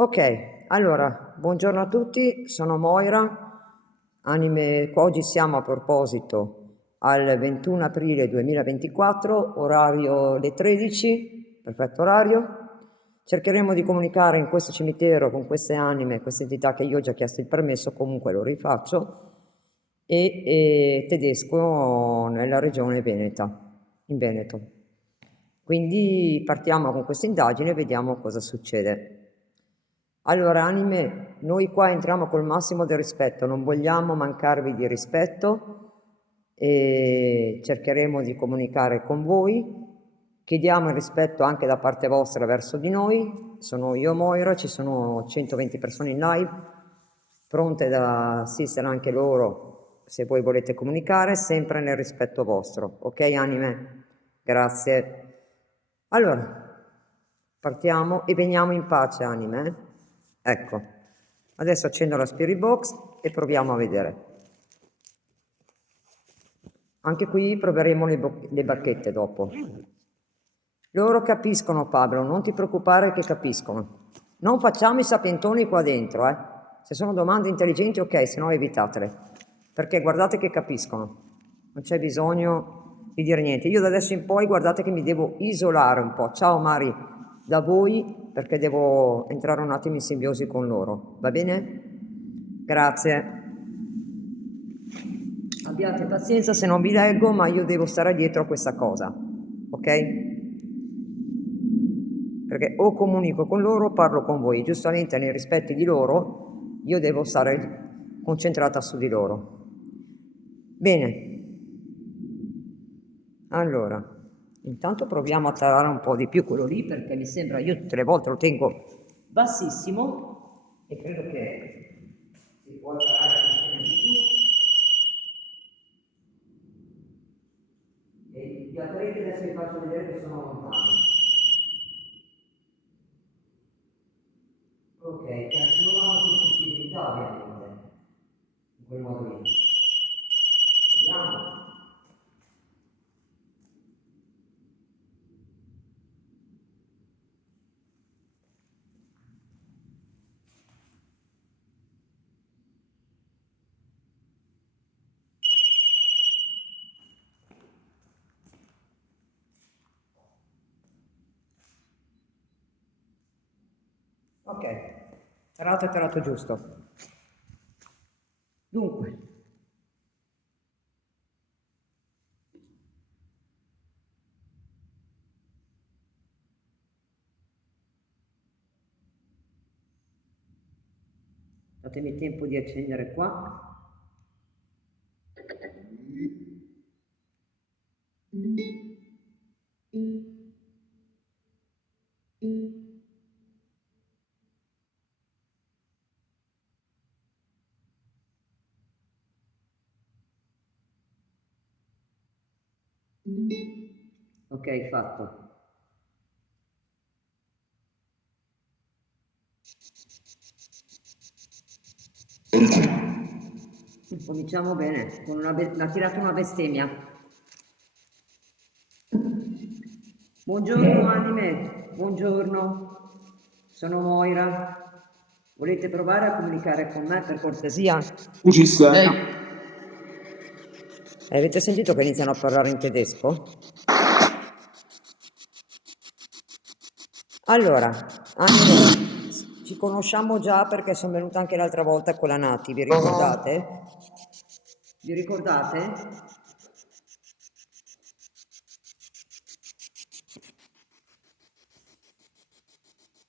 Ok, allora, buongiorno a tutti, sono Moira, anime, oggi siamo a proposito al 21 aprile 2024, orario le 13, perfetto orario. Cercheremo di comunicare in questo cimitero con queste anime, queste entità che io ho già chiesto il permesso, comunque lo rifaccio, e tedesco nella regione Veneta, in Veneto. Quindi partiamo con questa indagine e vediamo cosa succede. Allora, anime, noi qua entriamo col massimo del rispetto, non vogliamo mancarvi di rispetto e cercheremo di comunicare con voi. Chiediamo il rispetto anche da parte vostra verso di noi. Sono io Moira, ci sono 120 persone in live, pronte da assistere anche loro se voi volete comunicare, sempre nel rispetto vostro. Ok, anime? Grazie. Allora, partiamo e veniamo in pace, anime. Ecco, adesso accendo la Spirit Box e proviamo a vedere. Anche qui proveremo le bacchette dopo. Loro capiscono, Pablo, non ti preoccupare che capiscono. Non facciamo i sapientoni qua dentro, eh. Se sono domande intelligenti, ok, se no evitatele. Perché guardate che capiscono. Non c'è bisogno di dire niente. Io da adesso in poi guardate che mi devo isolare un po'. Ciao Mari, da voi, perché devo entrare un attimo in simbiosi con loro. Va bene? Grazie. Abbiate pazienza se non vi leggo, ma io devo stare dietro a questa cosa. Ok? Perché o comunico con loro o parlo con voi, giustamente nei rispetti di loro io devo stare concentrata su di loro. Bene, allora, intanto proviamo a tarare un po' di più quello lì perché mi sembra, io tutte le volte lo tengo bassissimo e credo che si può tarare anche di più. E gli altri adesso vi faccio vedere che sono lontani. Ok, catturano più sensibilità ovviamente, in quel modo lì. Vediamo. Ok, tarato giusto. Dunque, datemi tempo di accendere qua. Ok, fatto. Cominciamo bene, con ha tirato una bestemmia. Buongiorno anime, buongiorno, sono Moira. Volete provare a comunicare con me per cortesia? Avete sentito che iniziano a parlare in tedesco? Allora, anime, ci conosciamo già perché sono venuta anche l'altra volta con la Nati, vi ricordate? Vi ricordate?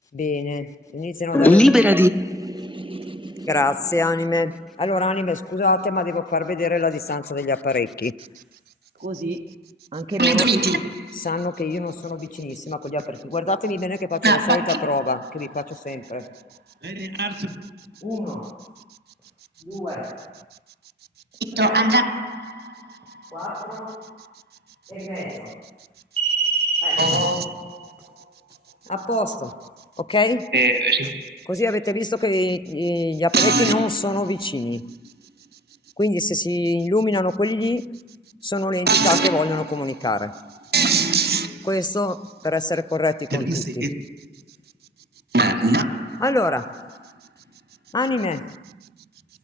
Bene, iniziano da... Libera di... Grazie anime. Allora anime, scusate ma devo far vedere la distanza degli apparecchi. Così anche loro sanno che io non sono vicinissima con gli apparecchi. Guardatemi bene che faccio la solita prova, che vi faccio sempre. 1, 2, 4 e mezzo. A posto, ok? Così avete visto che gli apparecchi non sono vicini. Quindi se si illuminano quelli lì, sono le entità che vogliono comunicare. Questo per essere corretti con tutti. Allora, anime,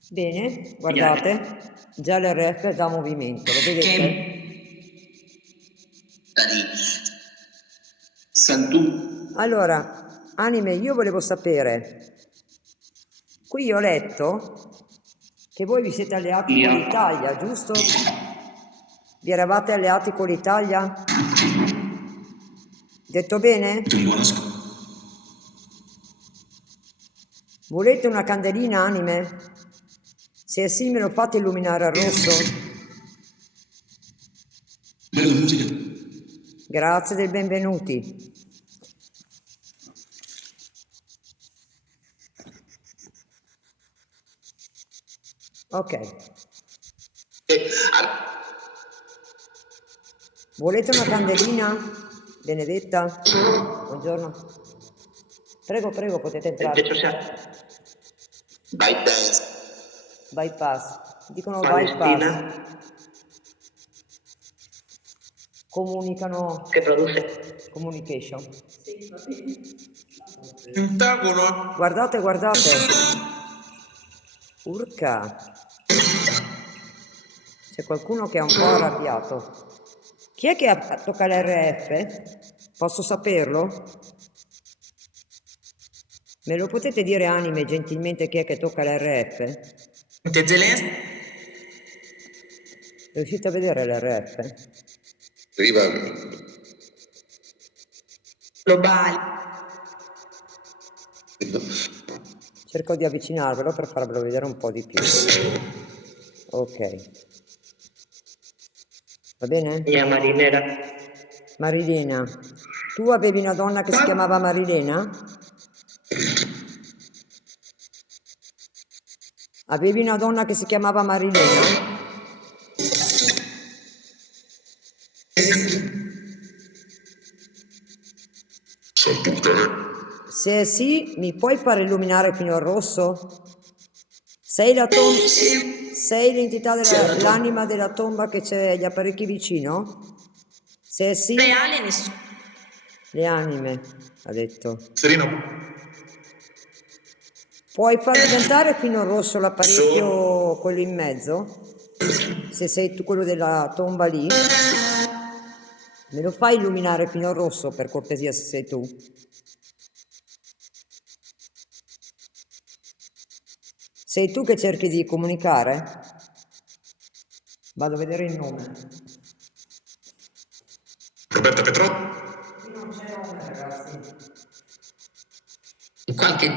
bene, guardate, già l'RF dà movimento, lo vedete? Dari Santù. Allora, anime, io volevo sapere, qui ho letto che voi vi siete alleati con l'Italia, giusto? Vi eravate alleati con l'Italia? Detto bene? Volete una candelina, anime? Se è sì, me lo fate illuminare al rosso? Bella musica. Grazie del benvenuti. Ok. Volete una candelina? Benedetta? Buongiorno. Prego, prego, potete entrare. Bypass. Bypass. Dicono Palestina. bypass. Comunicano. Che produce Communication. Pentagono. Guardate, guardate. Urca. C'è qualcuno che è un po' arrabbiato. Chi è che tocca l'RF? Posso saperlo? Me lo potete dire, anime, gentilmente, chi è che tocca l'RF? Zelensky. Riuscite a vedere l'RF? Arriva. Globali. Cerco di avvicinarvelo per farvelo vedere un po' di più. Ok. Va bene? Mia Marinera. Marilena. Tu avevi una donna che si chiamava Marilena? Avevi una donna che si chiamava Marilena? Se sì, mi puoi far illuminare fino al rosso? Sei l'entità dell'anima della tomba che c'è agli apparecchi vicino? Se sì... Reale nessuno. Le anime, ha detto. Serino. Puoi far diventare fino al rosso l'apparecchio, quello in mezzo? Se sei tu quello della tomba lì? Me lo fai illuminare fino al rosso, per cortesia, se sei tu? Sei tu che cerchi di comunicare? Vado a vedere il nome. Roberta Petrò. Qui non c'è nome, ragazzi. Qualche.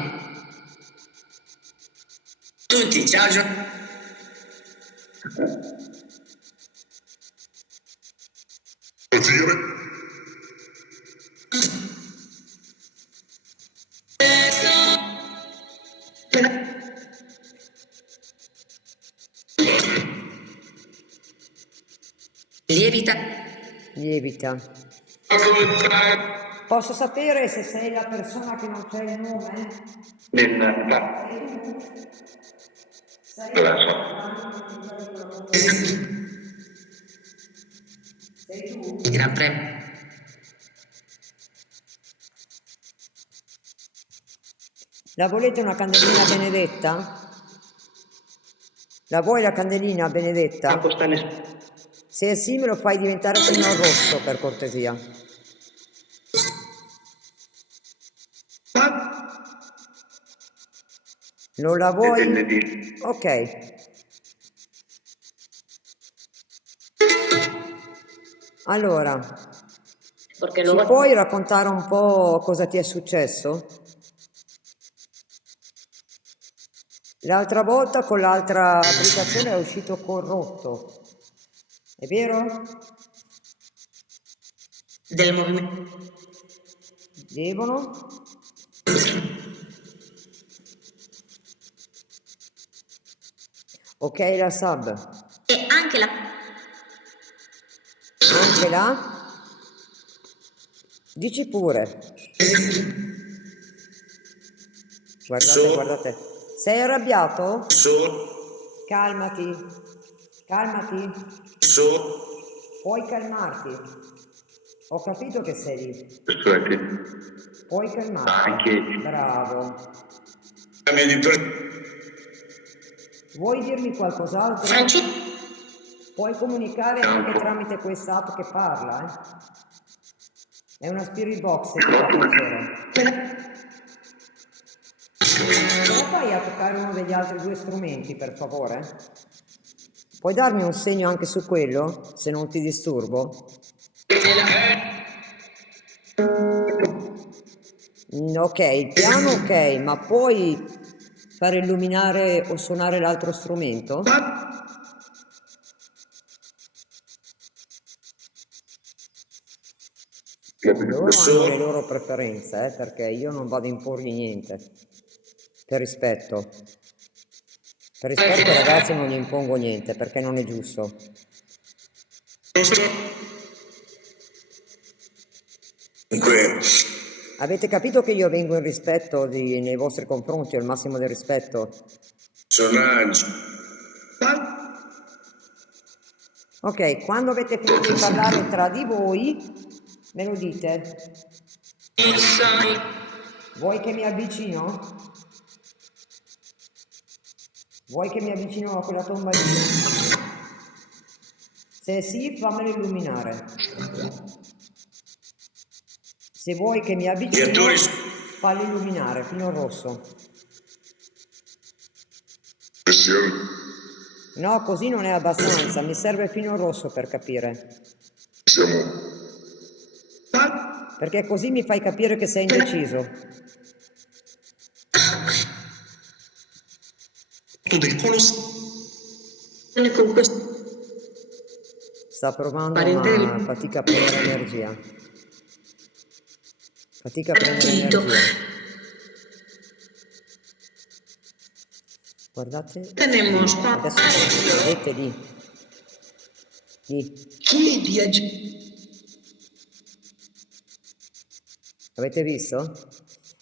Tutti, ciao Gio. Lievita. Lievita. Posso sapere se sei la persona che non c'è il nome? Sei tu? Sei tu? Il Gran Premio. La volete una candelina benedetta? La vuoi la candelina benedetta? Se è sì, me lo fai diventare fino al rosso, per cortesia. Non la vuoi? Ok. Allora, ci puoi raccontare un po' cosa ti è successo? L'altra volta con l'altra applicazione è uscito corrotto, è vero? Del movimento. Devono? Ok, la sub. E anche la. Anche là? Dici pure. Guardate, guardate. Sei arrabbiato? Calmati. Calmati. Puoi calmarti. Ho capito che sei lì. Puoi calmarti. Anche Bravo. Vuoi dirmi qualcos'altro? Puoi comunicare anche tramite questa app che parla, È una spirit box se ti fa piacere. Come fai a toccare uno degli altri due strumenti, per favore? Puoi darmi un segno anche su quello, se non ti disturbo? Ok, il piano ok, ma puoi far illuminare o suonare l'altro strumento? Loro hanno le loro preferenze, perché io non vado a imporgli niente. Per rispetto. Per rispetto, ragazzi, non gli impongo niente, perché non è giusto. Avete capito che io vengo in rispetto nei vostri confronti, ho il massimo del rispetto? Ok, quando avete finito di parlare tra di voi, me lo dite. Vuoi che mi avvicino? Vuoi che mi avvicino a quella tomba lì? Se sì, fammelo illuminare. Se vuoi che mi avvicino, fallo illuminare fino al rosso. No, così non è abbastanza, mi serve fino al rosso per capire. Perché così mi fai capire che sei indeciso. Sta provando, ma fatica a prendere energia. Fatica a prendere energia. Guardate. Adesso vedete lì. Avete visto?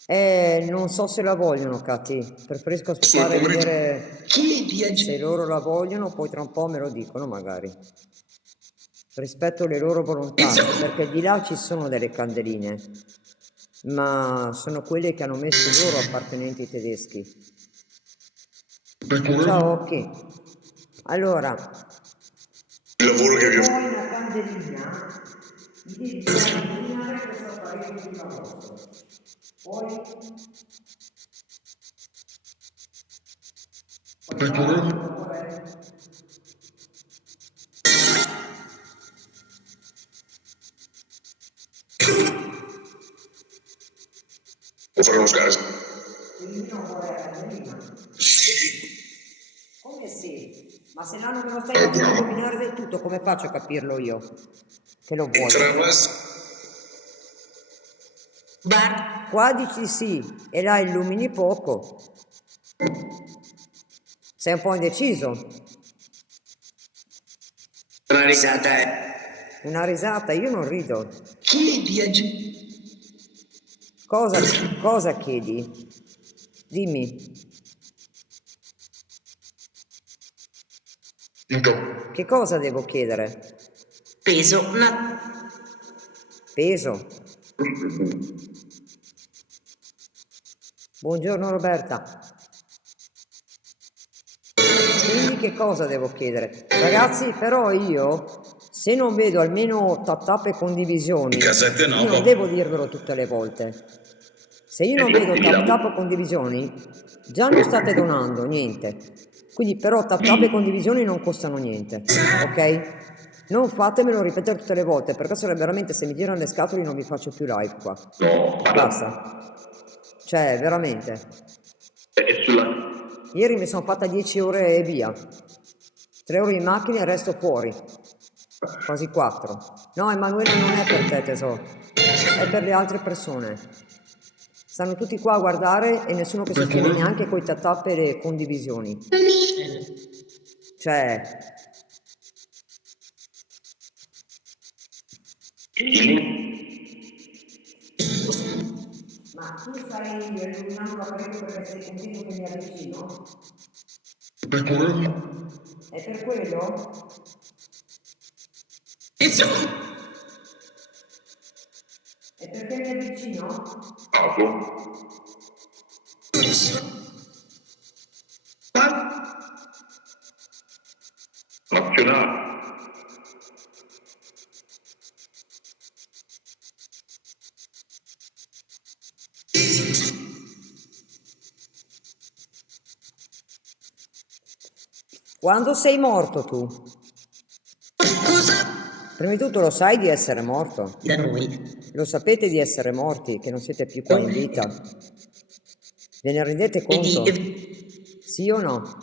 Non so se la vogliono, Cati. Preferisco aspettare a vedere se loro la vogliono, poi tra un po' me lo dicono magari. Rispetto le loro volontà, perché di là ci sono delle candeline, ma sono quelle che hanno messo i loro appartenenti tedeschi. Ciao, Occhi. Allora, il lavoro che poi una candelina, mi devi far illuminare questo apparecchio di lavoro. Poi può fare uno scherzo. Come sì? Ma se non me lo stai facendo illuminare del tutto, come faccio a capirlo io? Che lo vuoi? Qua dici sì, e là illumini poco. Sei un po' indeciso. Una risata Una risata, io non rido. Chiedi Cosa chiedi? Dimmi. Che cosa devo chiedere? peso, Peso. Buongiorno Roberta. Quindi che cosa devo chiedere? Ragazzi, però io, se non vedo almeno tap e condivisioni, io non devo dirvelo tutte le volte. Se io non vedo tap o condivisioni, già non state donando niente. Quindi però tap e condivisioni non costano niente, ok? Non fatemelo ripetere tutte le volte, perché sarebbe veramente, se mi girano le scatole non vi faccio più live qua. No, Basta. Cioè, veramente. è sulla... Ieri mi sono fatta 10 ore e via. 3 ore in macchina e il resto fuori. Quasi 4. No, Emanuele, non è per te, tesoro. È per le altre persone. Stanno tutti qua a guardare e nessuno che sostiene neanche coi tap e le condivisioni. Cioè... Ma tu stai illuminando l'apparecchio perché sei convinto che mi avvicino? È per quello? È perché mi avvicino? Nazionale. Quando sei morto tu? Prima di tutto lo sai di essere morto? Da noi. Lo sapete di essere morti, che non siete più qua in vita? Ve ne rendete conto? Sì o no?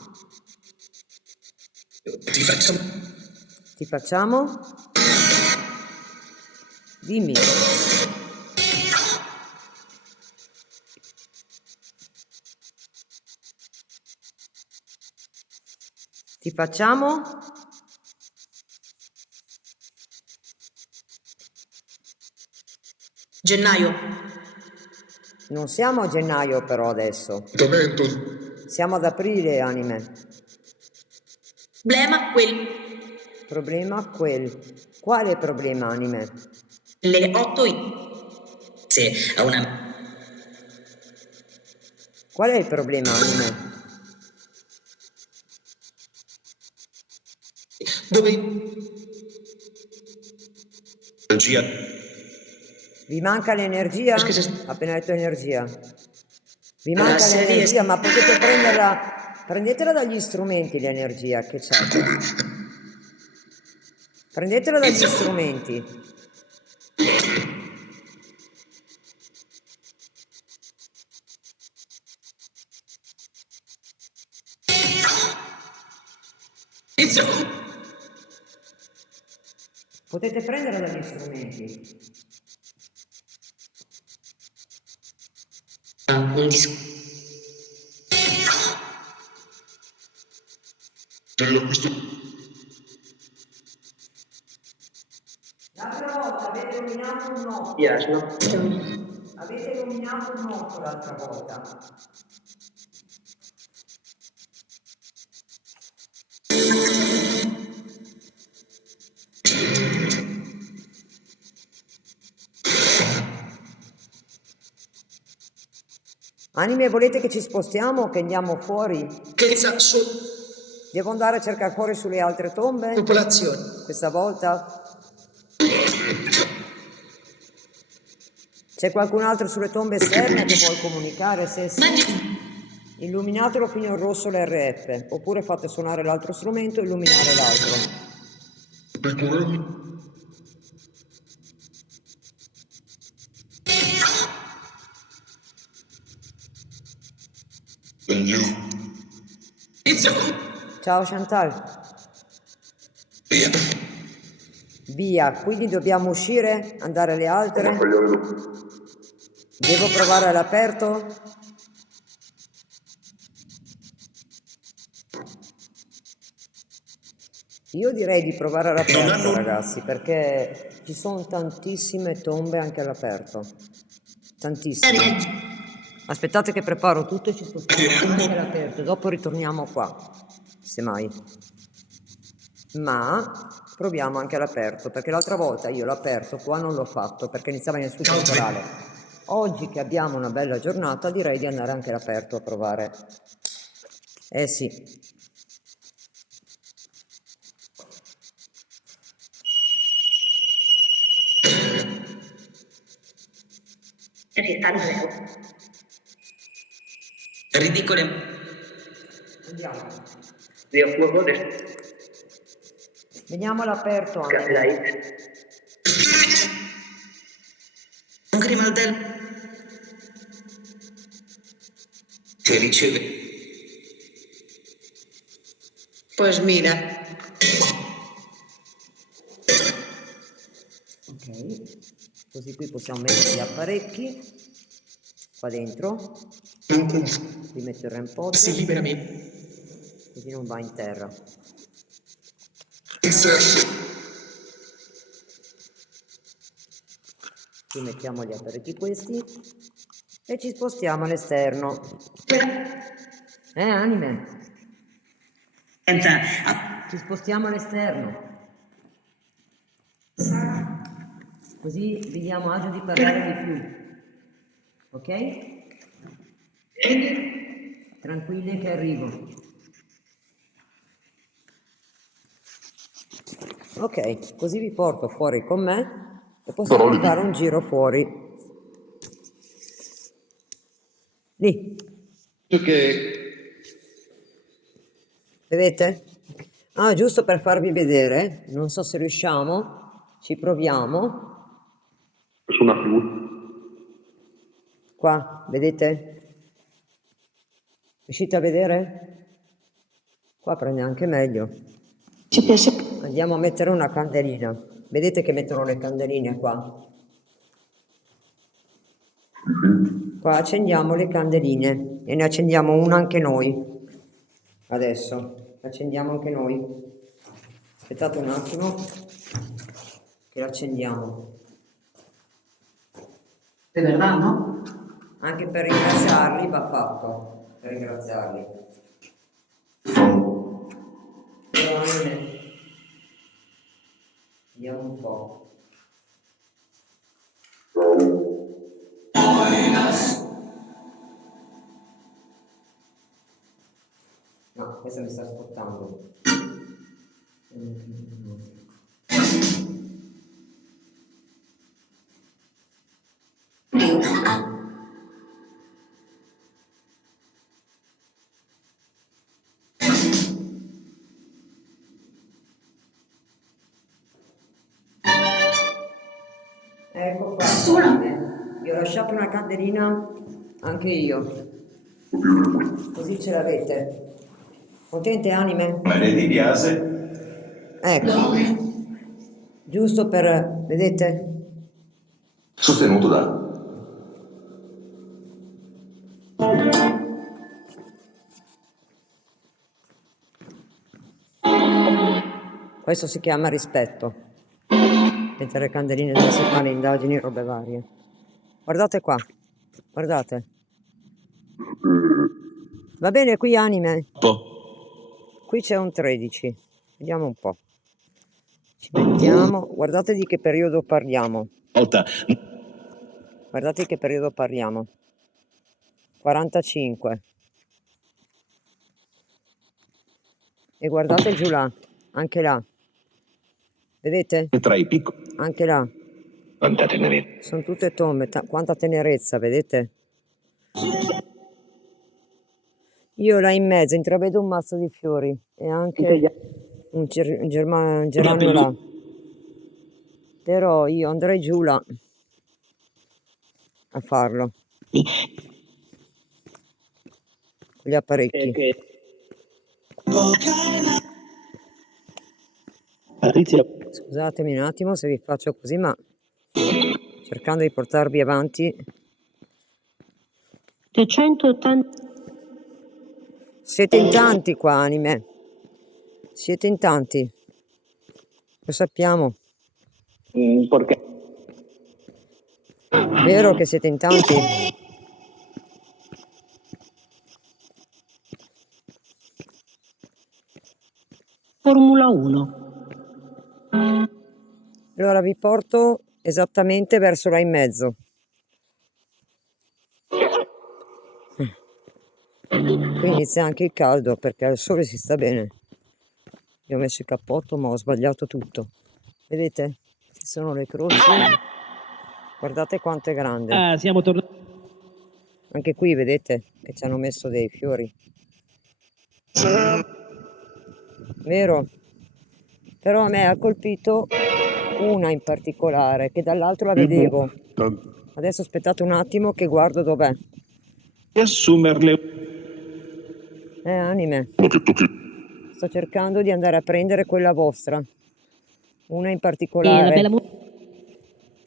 Ti faccio. Ti facciamo? Dimmi. Ti facciamo? Gennaio. Non siamo a gennaio però adesso. Siamo ad aprile, anime. Blema quel. Problema quel. Quale problema, anime? Le 8 se a una. Qual è il problema, anime? Dove? Energia. Vi manca l'energia? Scusa. Appena detto energia. Vi manca serie- l'energia, ma potete prenderla. Prendetela dagli strumenti l'energia che c'è. Prendetela dagli strumenti. Inizio. Potete prenderla dagli strumenti. Un disco. L'altra volta avete nominato un notto. Yes, no. Avete nominato un notto l'altra volta. Anime, volete che ci spostiamo o che andiamo fuori? Che sa su Devo andare a cercare fuori sulle altre tombe? popolazione. Questa volta? C'è qualcun altro sulle tombe esterne che vuol comunicare? Se sì, illuminatelo fino in rosso l'RF, oppure fate suonare l'altro strumento e illuminare l'altro. Inizio. Ciao Chantal. Via. Via, quindi dobbiamo uscire, andare alle altre? Devo provare all'aperto? Io direi di provare all'aperto, ragazzi, perché ci sono tantissime tombe anche all'aperto. Tantissime. Aspettate che preparo tutto e ci spostiamo anche all'aperto, dopo ritorniamo qua, semmai. Ma proviamo anche all'aperto, perché l'altra volta io l'aperto qua non l'ho fatto, perché iniziava in su temporale. Oggi che abbiamo una bella giornata, direi di andare anche all'aperto a provare. Eh sì. Ridicole. Andiamo. Dio fuoco adesso. Veniamo all'aperto anche. Un grimaldello. Che riceve. Pues mira. Ok, così qui possiamo mettere gli apparecchi qua dentro. Li metto il REM pod, Si libera me. così non va in terra. Qui mettiamo gli apparecchi questi e ci spostiamo all'esterno. Anime, Senta. ci spostiamo all'esterno. Così vi diamo agio di parlare di più. Ok? Tranquille che arrivo. Ok, così vi porto fuori con me e possiamo fare un giro fuori. Lì, Che vedete? Ah, giusto per farvi vedere, non so se riusciamo, ci proviamo. nessuna più. Qua, vedete? Riuscite a vedere? Qua prende anche meglio. Ci piace. Andiamo a mettere una candelina. Vedete che mettono le candeline qua? Qua accendiamo le candeline e ne accendiamo una anche noi. Adesso accendiamo anche noi. Aspettate un attimo che l'accendiamo. De verdad, ¿no? Anche per ringraziarli va fatto. Per ringraziarli. Però anche vediamo un po'. No, questa mi sta scottando. Ecco qua. Vi ho lasciato una candelina anche io. Così ce l'avete. Contente anime? Bene, ti piace? Ecco. Giusto per, vedete? Sostenuto da. Questo si chiama rispetto. Mettere candeline dove si fanno indagini, robe varie. Guardate qua. Guardate. Va bene qui anime? Qui c'è un 13. Vediamo un po'. Ci mettiamo. Guardate di che periodo parliamo. Guardate di che periodo parliamo. 45. E guardate giù là. Anche là. Vedete? Tra i piccoli. Anche là. Quanta tenerezza. Sono tutte tombe. Quanta tenerezza, vedete? Io là in mezzo intravedo un mazzo di fiori e anche un geranio là. Però io andrei giù là a farlo. Con gli apparecchi. Scusatemi un attimo se vi faccio così, ma cercando di portarvi avanti. 180. Siete in tanti qua, anime. Siete in tanti. Lo sappiamo. Perché? Vero che siete in tanti? Formula 1. Allora vi porto esattamente verso là in mezzo. Qui inizia anche il caldo perché al sole si sta bene. Io ho messo il cappotto ma ho sbagliato tutto. Vedete? Ci sono le croci. Guardate quanto è grande. Siamo tornati. Anche qui vedete che ci hanno messo dei fiori. Vero? Però a me ha colpito una in particolare che dall'altro la vedevo. Adesso aspettate un attimo che guardo dov'è. Assumerle. Anime. Sto cercando di andare a prendere quella vostra. Una in particolare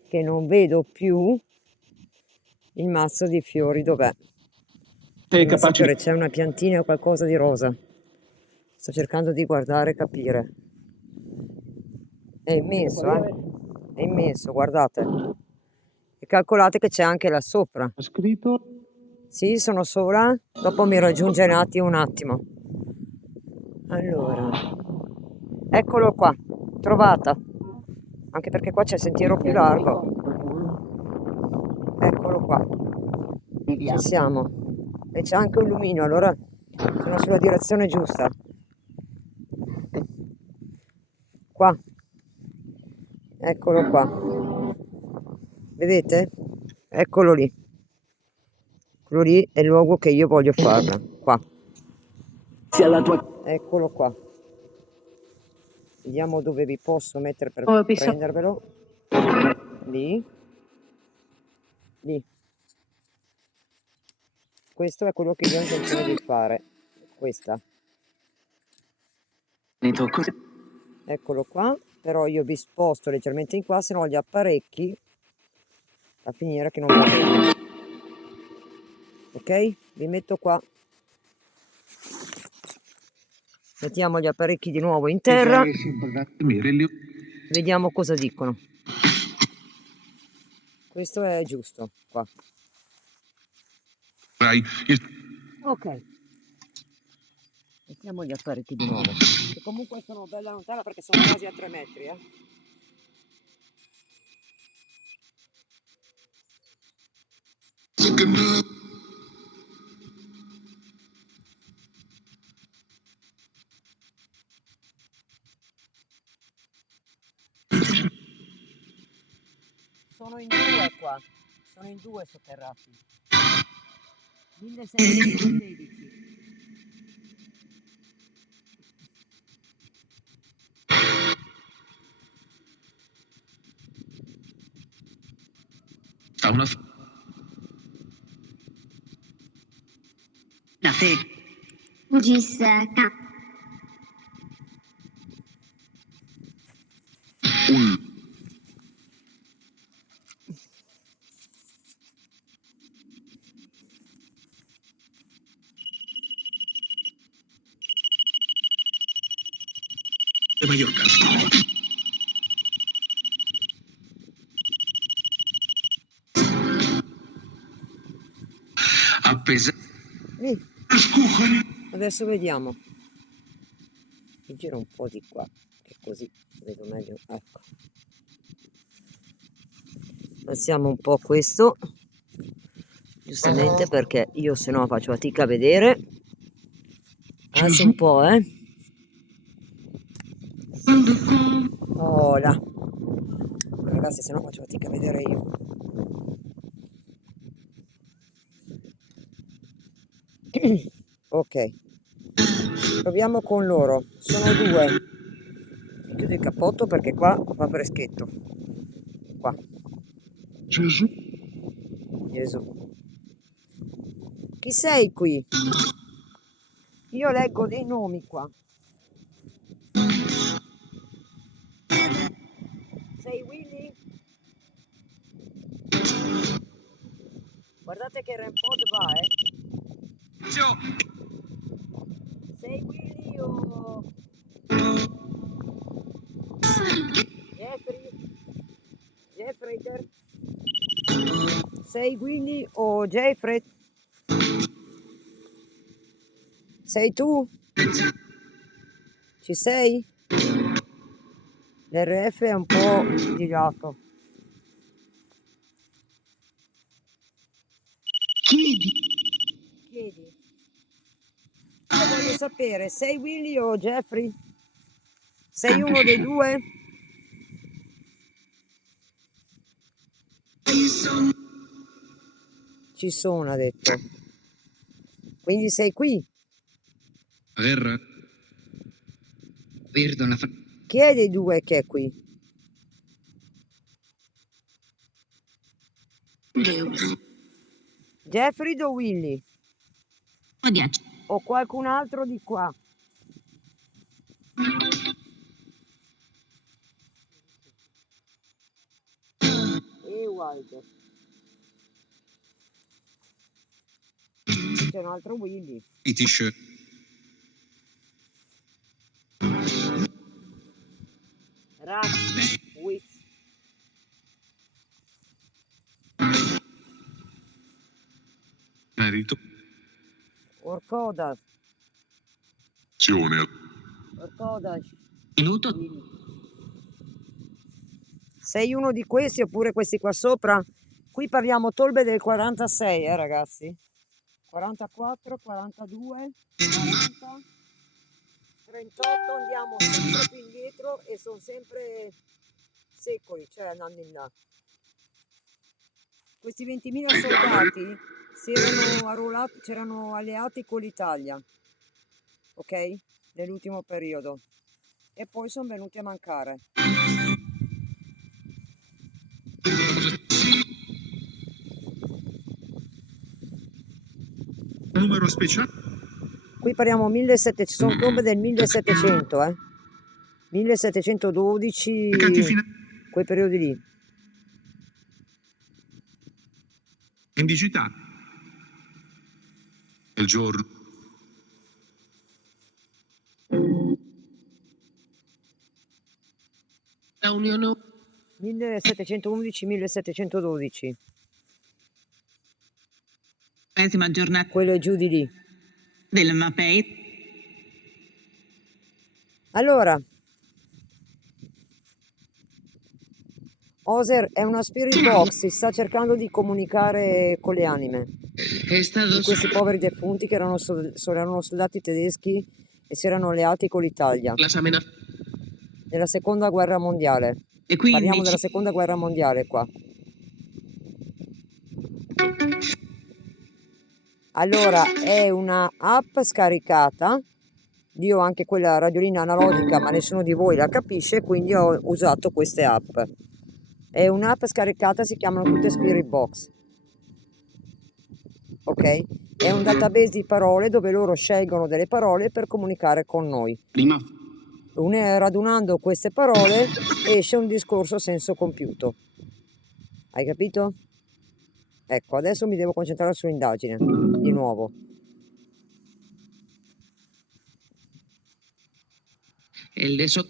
che non vedo più il mazzo di fiori dov'è. Devo sapere, c'è una piantina o qualcosa di rosa. Sto cercando di guardare e capire. È immenso, È immenso, guardate. E calcolate che c'è anche là sopra. Ha scritto? Sì, sono sola. Dopo mi raggiunge un attimo. Allora. Eccolo qua. Trovata. Anche perché qua c'è il sentiero più largo. Eccolo qua. Ci siamo. E c'è anche un lumino, allora sono sulla direzione giusta. Qua. Eccolo qua. Vedete? Eccolo lì. Quello lì è il luogo che io voglio farla. Qua. Eccolo qua. Vediamo dove vi posso mettere per prendervelo. Lì. Lì. Questo è quello che io ho intenzione di fare. Questa. Eccolo qua. Però io vi sposto leggermente in qua, se no gli apparecchi a finire che non va bene. Ok? Vi metto qua. Mettiamo gli apparecchi di nuovo in terra. Vediamo cosa dicono. Questo è giusto, qua. Ok. Mettiamo gli apparecchi di nuovo. Che comunque sono bella lontana perché sono quasi a 3 metri, Sono in 2 qua. Sono in 2 sotterrati. 1616. Lì. Adesso vediamo. Mi giro un po' di qua, che così vedo meglio. Ecco. Passiamo un po' questo, giustamente perché io se no faccio fatica a vedere. Alza un po', Oh là. Ragazzi, se no faccio fatica a vedere io. Ok. Proviamo con loro. Sono 2. Mi chiudo il cappotto perché qua fa freschetto. Qua. Gesù. Chi sei qui? Io leggo dei nomi qua. Sei Willy? Guardate che Rampod va, Sei Willy o... Jeffrey? Sei Willy o Jeffrey? Sei tu? Ci sei? L'RF è un po' di lato. Chiedi. Io voglio sapere, sei Willy o Jeffrey? Sei uno dei due? Ci sono, ha detto. Quindi sei qui? Chi è dei due che è qui? Jeffrey o Willy? O qualcun altro di qua? Ewald. C'è un altro Willy. Raz, Wiz. Orkodas. Minuto. Sei uno di questi oppure questi qua sopra? Qui parliamo tolbe del 46, ragazzi. 44, 42, 40, 38, andiamo sempre più indietro e sono sempre secoli, cioè andando in là. Questi 20.000 soldati si erano arruolati, c'erano alleati con l'Italia, ok? Nell'ultimo periodo. E poi sono venuti a mancare. Numero speciale. Qui parliamo 1700, sono tombe del 1700, 1712, quei periodi lì. Indicità. Il giorno. La Unione 1711-1712, L'esima giornata quelle giù di lì. del Mapei. Allora, Oser è una spirit box, si sta cercando di comunicare con le anime È stato di questi poveri defunti che erano soldati tedeschi e si erano alleati con l'Italia la Samena. nella seconda guerra mondiale. E quindi Parliamo della seconda guerra mondiale qua. Allora, è una app scaricata. Io ho anche quella radiolina analogica, ma nessuno di voi la capisce, quindi ho usato queste app. È un'app scaricata, si chiamano tutte Spirit Box. Ok? È un database di parole dove loro scelgono delle parole per comunicare con noi. Prima. Radunando queste parole esce un discorso a senso compiuto. Hai capito? Ecco, adesso mi devo concentrare sull'indagine, di nuovo. e le so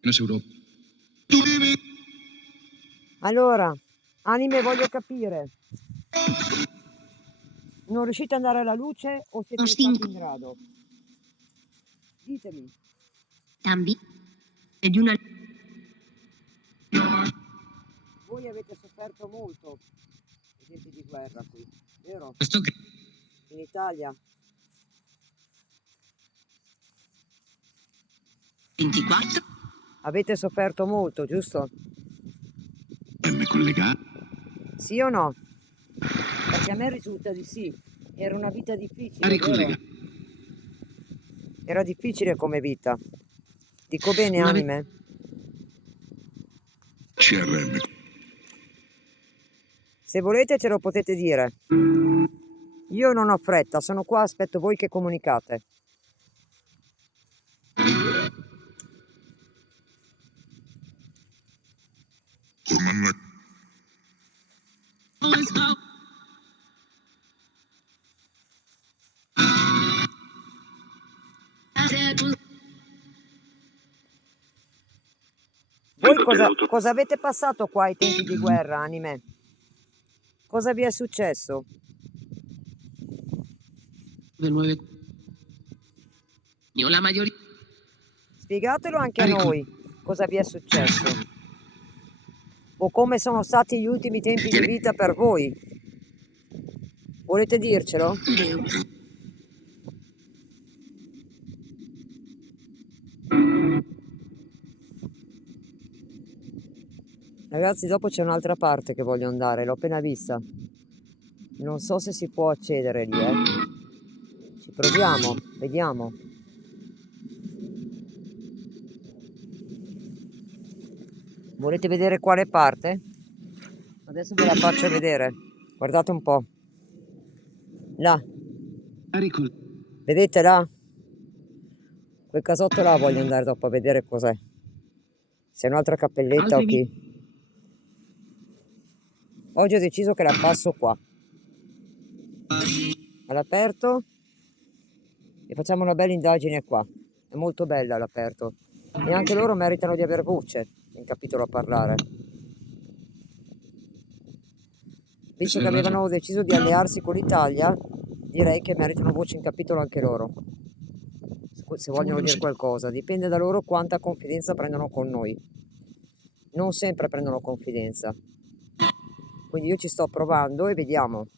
Europa. Allora, anime, voglio capire. Non riuscite ad andare alla luce o siete stati in grado? Ditemi. cambi e di una Voi avete sofferto molto i tempi di guerra qui, vero? questo che In Italia. 24 Avete sofferto molto, giusto? M collegato. Sì o no? Perché a me risulta di sì. Era una vita difficile, vero? Ricollega. Era difficile come vita. Dico bene, Una anime? CRM. Se volete ce lo potete dire. Io non ho fretta, sono qua, aspetto voi che comunicate. Voi cosa avete passato qua ai tempi di guerra, anime? Cosa vi è successo? del 9 io la maggioria Spiegatelo anche a noi, cosa vi è successo. O come sono stati gli ultimi tempi di vita per voi. Volete dircelo? Ragazzi, dopo c'è un'altra parte che voglio andare, l'ho appena vista. Non so se si può accedere lì, Ci proviamo, vediamo. Volete vedere quale parte? Adesso ve la faccio vedere. Guardate un po'. Là. Vedete là? Quel casotto là voglio andare dopo a vedere cos'è. Se è un'altra cappelletta o chi. Oggi ho deciso che la passo qua. All'aperto. E facciamo una bella indagine qua. È molto bella all'aperto. E anche loro meritano di aver voce in capitolo a parlare. Visto che avevano deciso di allearsi con l'Italia, direi che meritano voce in capitolo anche loro. se vogliono dire qualcosa, dipende da loro quanta confidenza prendono con noi. Non sempre prendono confidenza. Quindi io ci sto provando e vediamo.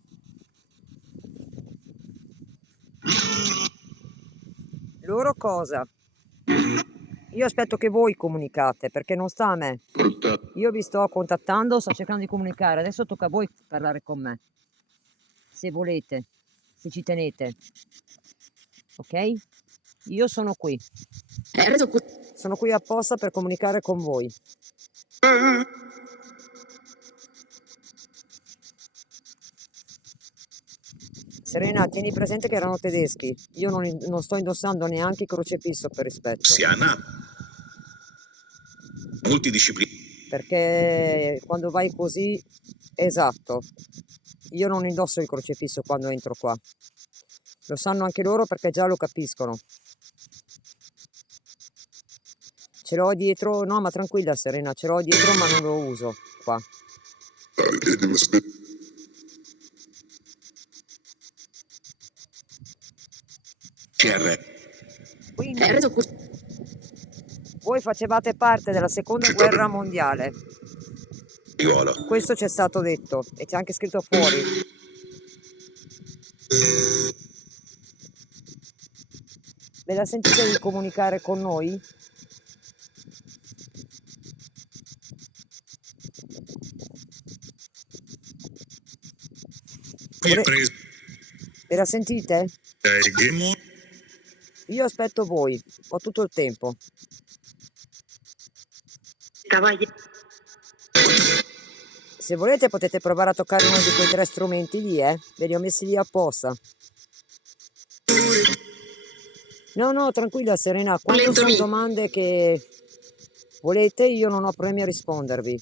Loro cosa? Io aspetto che voi comunicate, perché non sta a me. Io vi sto contattando, sto cercando di comunicare. Adesso tocca a voi parlare con me. Se volete, se ci tenete. Ok? Io sono qui. Sono qui apposta per comunicare con voi. Serena, tieni presente che erano tedeschi. Io non sto indossando neanche il crocefisso per rispetto. Siana. Multidisciplina. Perché quando vai così, esatto, io non indosso il crocefisso quando entro qua. Lo sanno anche loro perché già lo capiscono. Ce l'ho dietro, no ma tranquilla Serena, ce l'ho dietro ma non lo uso qua. CR. Quindi voi facevate parte della seconda guerra mondiale. Figliuolo. Questo ci è stato detto e c'è anche scritto fuori. Ve la sentite di comunicare con noi? Qui è preso. Ve la sentite? Io aspetto voi, ho tutto il tempo. Se volete potete provare a toccare uno di quei 3 strumenti lì, ve li ho messi lì apposta. No, tranquilla Serena, quando sono domande che volete io non ho problemi a rispondervi.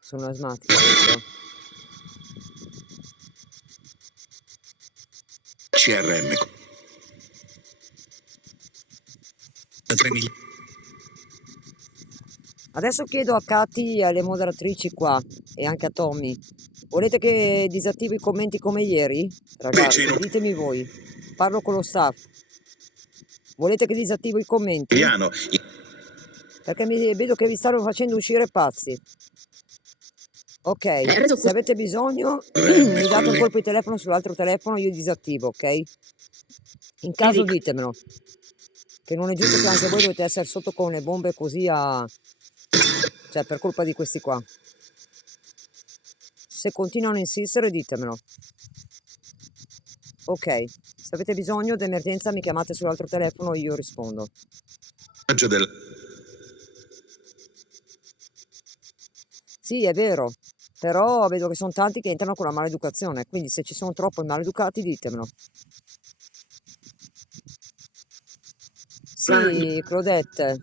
Sono asmatica, detto. CRM. Da 3.000. Adesso chiedo a Katy e alle moderatrici qua e anche a Tommy. Volete che disattivo i commenti come ieri? Ragazzi, Vicino. ditemi voi. Parlo con lo staff. Volete che disattivo i commenti? Piano. Perché vedo che vi stanno facendo uscire pazzi. Ok, se avete bisogno mi date un colpo di telefono sull'altro telefono, io disattivo, ok? In caso ditemelo. Che non è giusto che anche voi dovete essere sotto con le bombe così cioè per colpa di questi qua. Se continuano a insistere ditemelo. Ok, se avete bisogno d'emergenza mi chiamate sull'altro telefono e io rispondo. Del... Sì, è vero, però vedo che sono tanti che entrano con la maleducazione, quindi se ci sono troppo maleducati ditemelo. Sì, Claudette,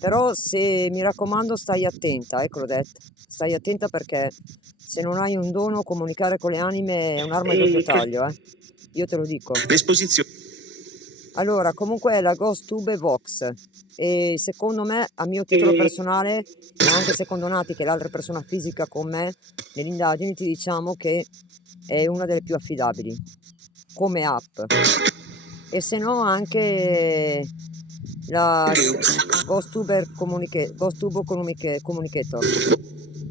però se mi raccomando stai attenta, Claudette, stai attenta perché se non hai un dono comunicare con le anime è un'arma di doppio taglio, io te lo dico. L'esposizione. Allora, comunque è la Ghost Tube Vox e secondo me, a mio titolo personale, e anche secondo Nati, che è l'altra persona fisica con me, nelle indagini ti diciamo che è una delle più affidabili come app. E se no anche la Ghost Tube Communicator.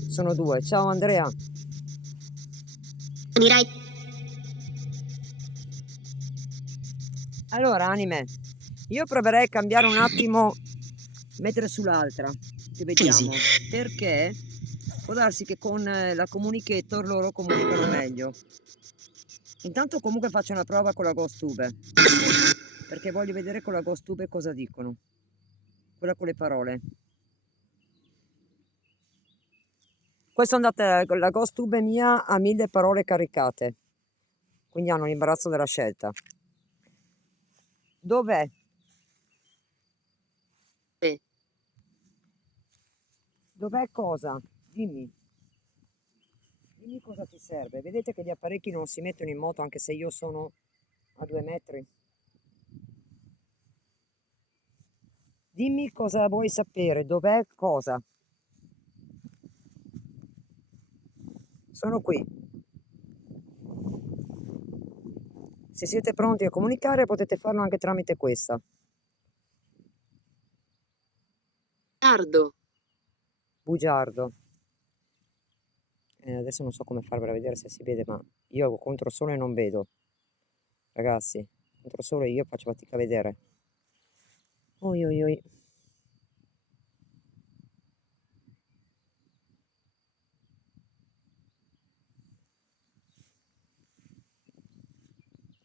Sono 2. Ciao Andrea. Allora, anime, io proverei a cambiare un attimo, mettere sull'altra, che vediamo, perché può darsi che con la communicator loro comunicano meglio. Intanto comunque faccio una prova con la Ghost Tube, perché voglio vedere con la Ghost Tube cosa dicono, quella con le parole. Questa è andata, la Ghost Tube mia ha 1000 parole caricate, quindi hanno l'imbarazzo della scelta. Dov'è? Dov'è cosa? Dimmi. Dimmi cosa ti serve. Vedete che gli apparecchi non si mettono in moto anche se io sono a 2 metri. Dimmi cosa vuoi sapere, dov'è, cosa. Sono qui. Se siete pronti a comunicare potete farlo anche tramite questa. Tardo. Bugiardo. Adesso non so come fare per vedere se si vede, ma io contro il sole non vedo. Ragazzi, contro il sole io faccio fatica a vedere. Oi oi oi.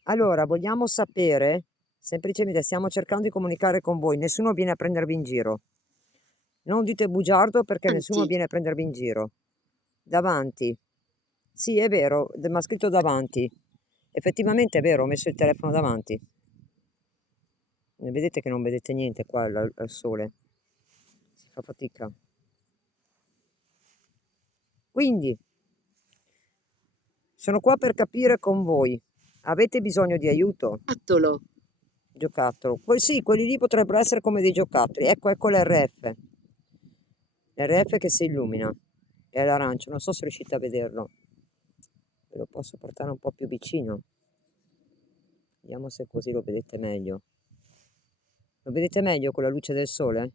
Allora, vogliamo sapere, semplicemente stiamo cercando di comunicare con voi, nessuno viene a prendervi in giro. Non dite bugiardo perché nessuno Davanti. viene a prendervi in giro. Davanti. Sì, è vero, ma scritto davanti. Effettivamente è vero, ho messo il telefono davanti. Vedete che non vedete niente qua al sole. Si fa fatica. Quindi, sono qua per capire con voi. Avete bisogno di aiuto? Attolo. Giocattolo. Poi sì, quelli lì potrebbero essere come dei giocattoli. Ecco l'RF. L'RF che si illumina. È l'arancio, non so se riuscite a vederlo. Ve lo posso portare un po' più vicino. Vediamo se così lo vedete meglio. Lo vedete meglio con la luce del sole?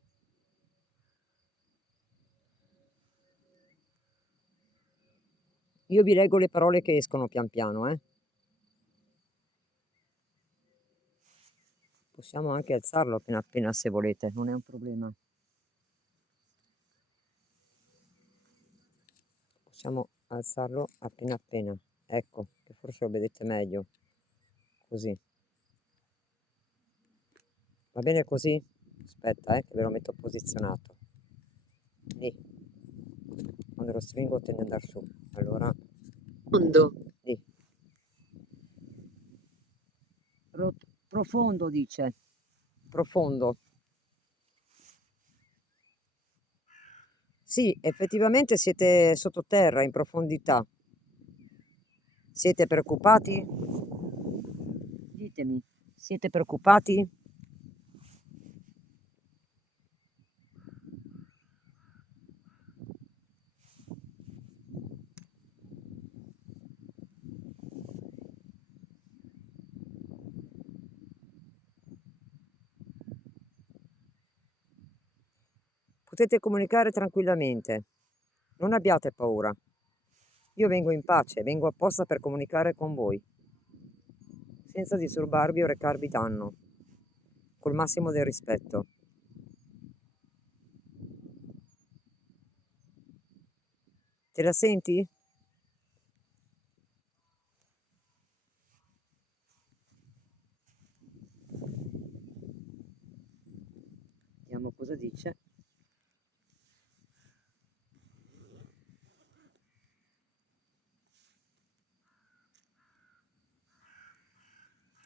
Io vi leggo le parole che escono pian piano, eh. Possiamo anche alzarlo appena appena se volete, non è un problema. Possiamo alzarlo appena appena. Ecco, che forse lo vedete meglio. Così. Va bene così? Aspetta, che ve lo metto posizionato. Lì. Quando lo stringo tende ad andare su. Allora, Fondo. lì. Profondo dice. Profondo. Sì, effettivamente siete sottoterra, in profondità. Siete preoccupati? Ditemi, siete preoccupati? Potete comunicare tranquillamente. Non abbiate paura. Io vengo in pace, vengo apposta per comunicare con voi, senza disturbarvi o recarvi danno, col massimo del rispetto. Te la senti? Vediamo cosa dice.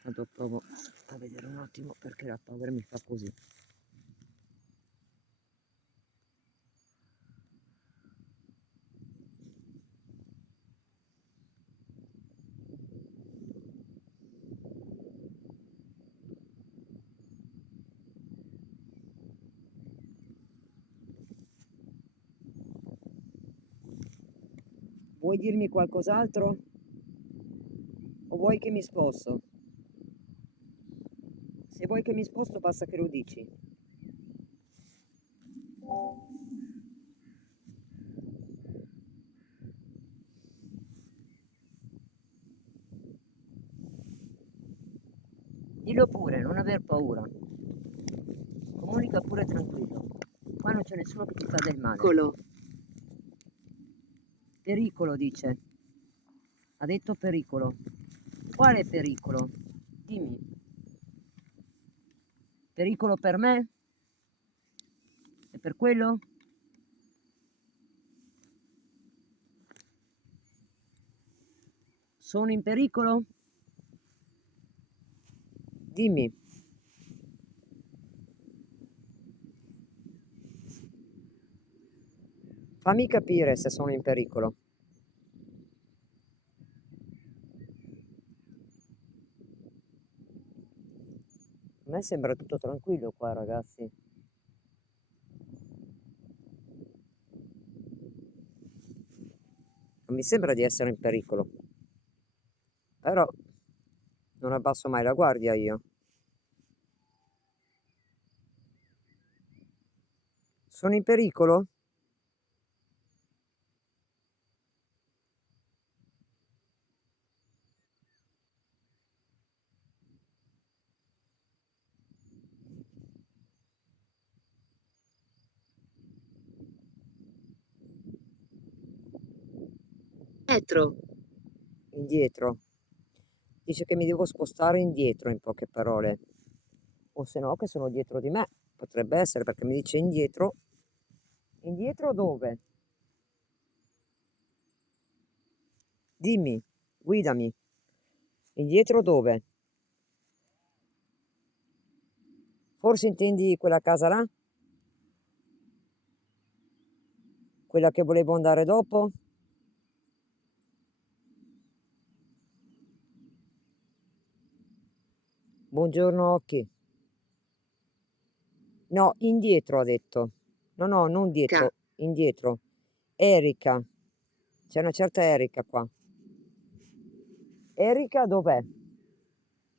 Tanto provo a vedere un attimo perché la paura mi fa così. Vuoi dirmi qualcos'altro? O vuoi che mi sposto? Se vuoi che mi sposto basta che lo dici. Dillo pure, non aver paura. Comunica pure tranquillo. Qua non c'è nessuno che ti fa del male. Piccolo. Pericolo, dice. Ha detto pericolo. Quale pericolo? Dimmi. Pericolo per me? È per quello? Sono in pericolo? Dimmi. Fammi capire se sono in pericolo. A me sembra tutto tranquillo qua, ragazzi. mi sembra di essere in pericolo, però non abbasso mai la guardia io. Sono in pericolo? Dietro. Indietro. Dice che mi devo spostare indietro, in poche parole. O se no, che sono dietro di me. Potrebbe essere perché mi dice indietro. Indietro dove? Dimmi, guidami. Indietro dove? Forse intendi quella casa là? Quella che volevo andare dopo? Buongiorno, occhi. No, indietro ha detto. No, no, non Ca. dietro, indietro. Erika. C'è una certa Erika qua. Erika dov'è?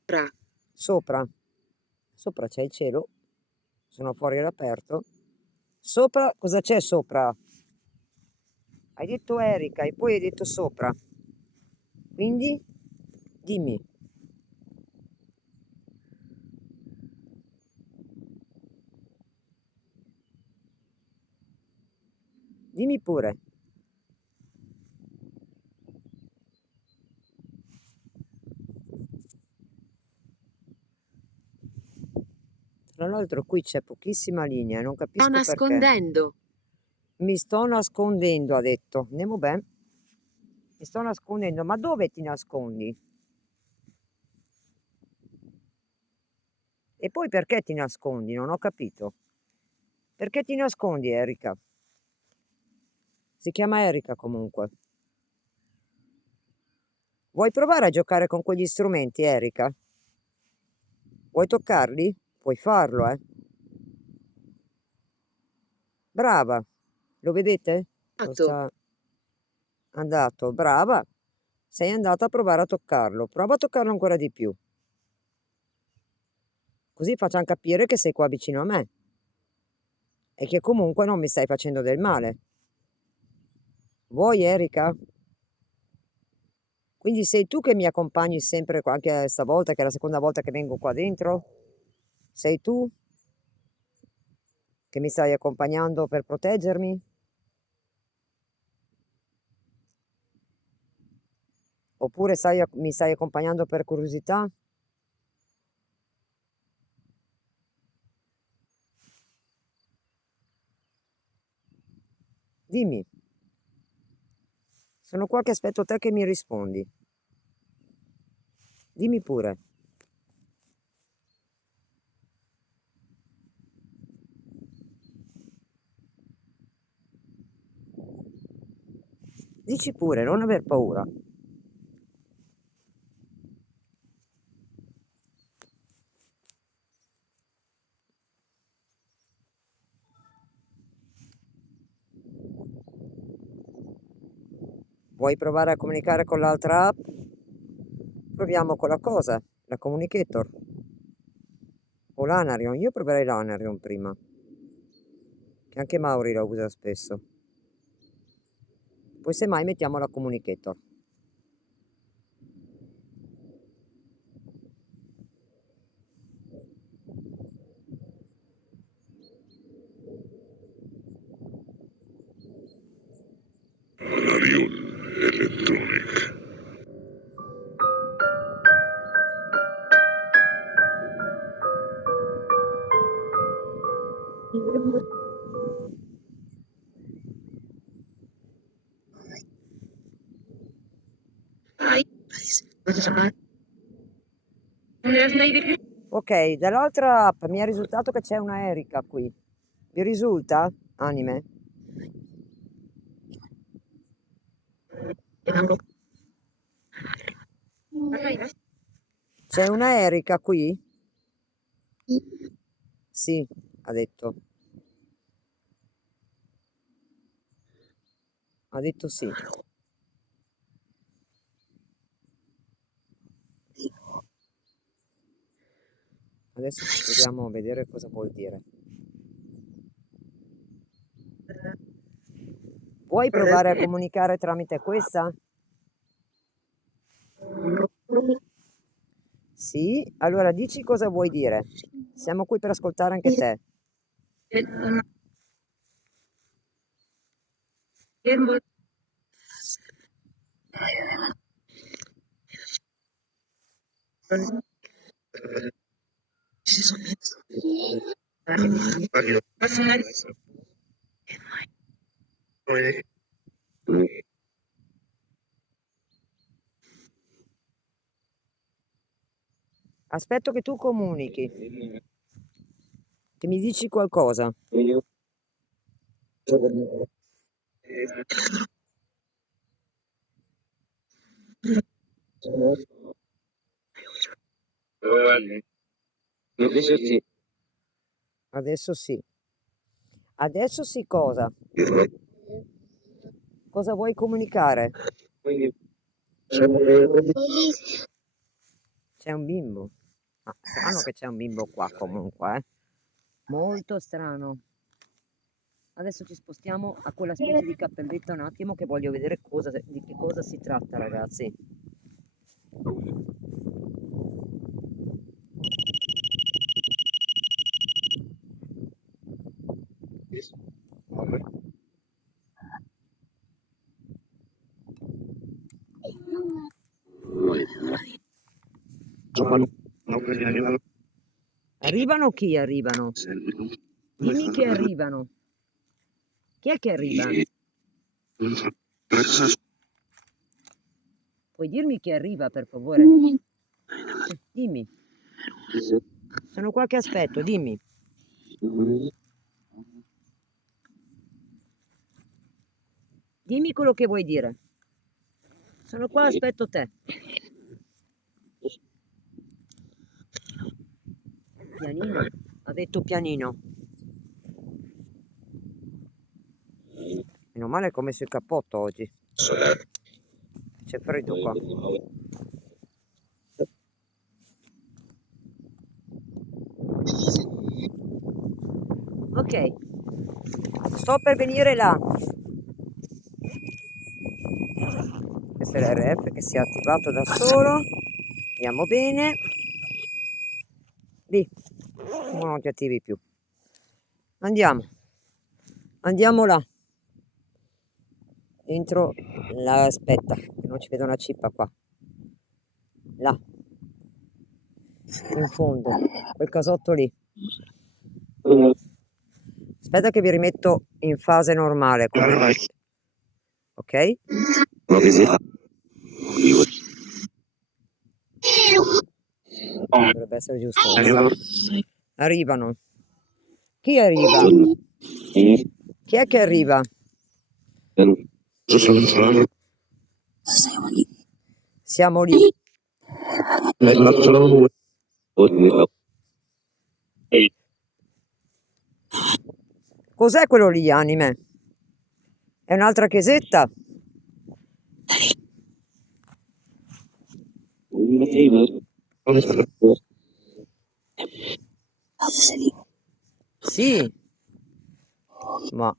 Pra. Sopra. Sopra c'è il cielo. Sono fuori all'aperto. Sopra, cosa c'è sopra? Hai detto Erika e poi hai detto sopra. Quindi, dimmi. Dimmi pure. Tra l'altro qui c'è pochissima linea, non Sto capisco perché. nascondendo. Mi sto nascondendo, ha detto. Andiamo bene. Mi sto nascondendo. Ma dove ti nascondi? E poi perché ti nascondi? Non ho capito. Perché ti nascondi, Erika? Si chiama Erika comunque. Vuoi provare a giocare con quegli strumenti, Erika? Vuoi toccarli? Puoi farlo, eh? Brava. Lo vedete? Lo Atto. sta andato. Brava. Sei andata a provare a toccarlo. Prova a toccarlo ancora di più. Così facciamo capire che sei qua vicino a me e che comunque non mi stai facendo del male. Vuoi, Erika? Quindi sei tu che mi accompagni sempre qua, anche stavolta, che è la seconda volta che vengo qua dentro? Sei tu che mi stai accompagnando per proteggermi? Oppure mi stai accompagnando per curiosità? Dimmi, sono qua che aspetto te che mi rispondi. Dimmi pure. Dici pure, non aver paura. Vuoi provare a comunicare con l'altra app? Proviamo con la cosa, la Communicator. O l'Anarion. Io proverei l'Anarion prima, che anche Mauri la usa spesso. Poi semmai mettiamo la Communicator. Anarion Electronic. Ok, dall'altra app mi è risultato che c'è una Erika qui. Vi risulta, anime? C'è una Erika qui? Sì, ha detto. Ha detto sì. Adesso proviamo a vedere cosa vuol dire. Vuoi provare a comunicare tramite questa? Sì? Allora dici cosa vuoi dire. Siamo qui per ascoltare anche te. Aspetto che tu comunichi, che mi dici qualcosa. Adesso sì. Adesso sì cosa? Cosa vuoi comunicare? C'è un bimbo. Ah, strano che c'è un bimbo qua comunque, eh. Molto strano. Adesso ci spostiamo a quella specie di cappelletta un attimo che voglio vedere di che cosa si tratta, ragazzi. Arrivano chi arrivano? Dimmi che arrivano. Chi è che arriva? Puoi dirmi chi arriva, per favore? Dimmi. Sono qua che aspetto, dimmi. Dimmi quello che vuoi dire. Sono qua, aspetto te. Pianino. Ha detto pianino. Meno male che ho messo il cappotto oggi. C'è freddo qua. Ok. Sto per venire là. Questo è l'RF che si è attivato da solo. Andiamo bene. Lì. Non ti attivi più. Andiamo. Andiamo là. Dentro la aspetta, che non ci vedo una cippa qua. Là. In fondo. Quel casotto lì. Aspetta che vi rimetto in fase normale. Ok? Dovrebbe essere giusto. Arrivano. Chi arriva? Chi è che arriva? Siamo lì. Cos'è quello lì, anime? È un'altra chiesetta? Sì, ma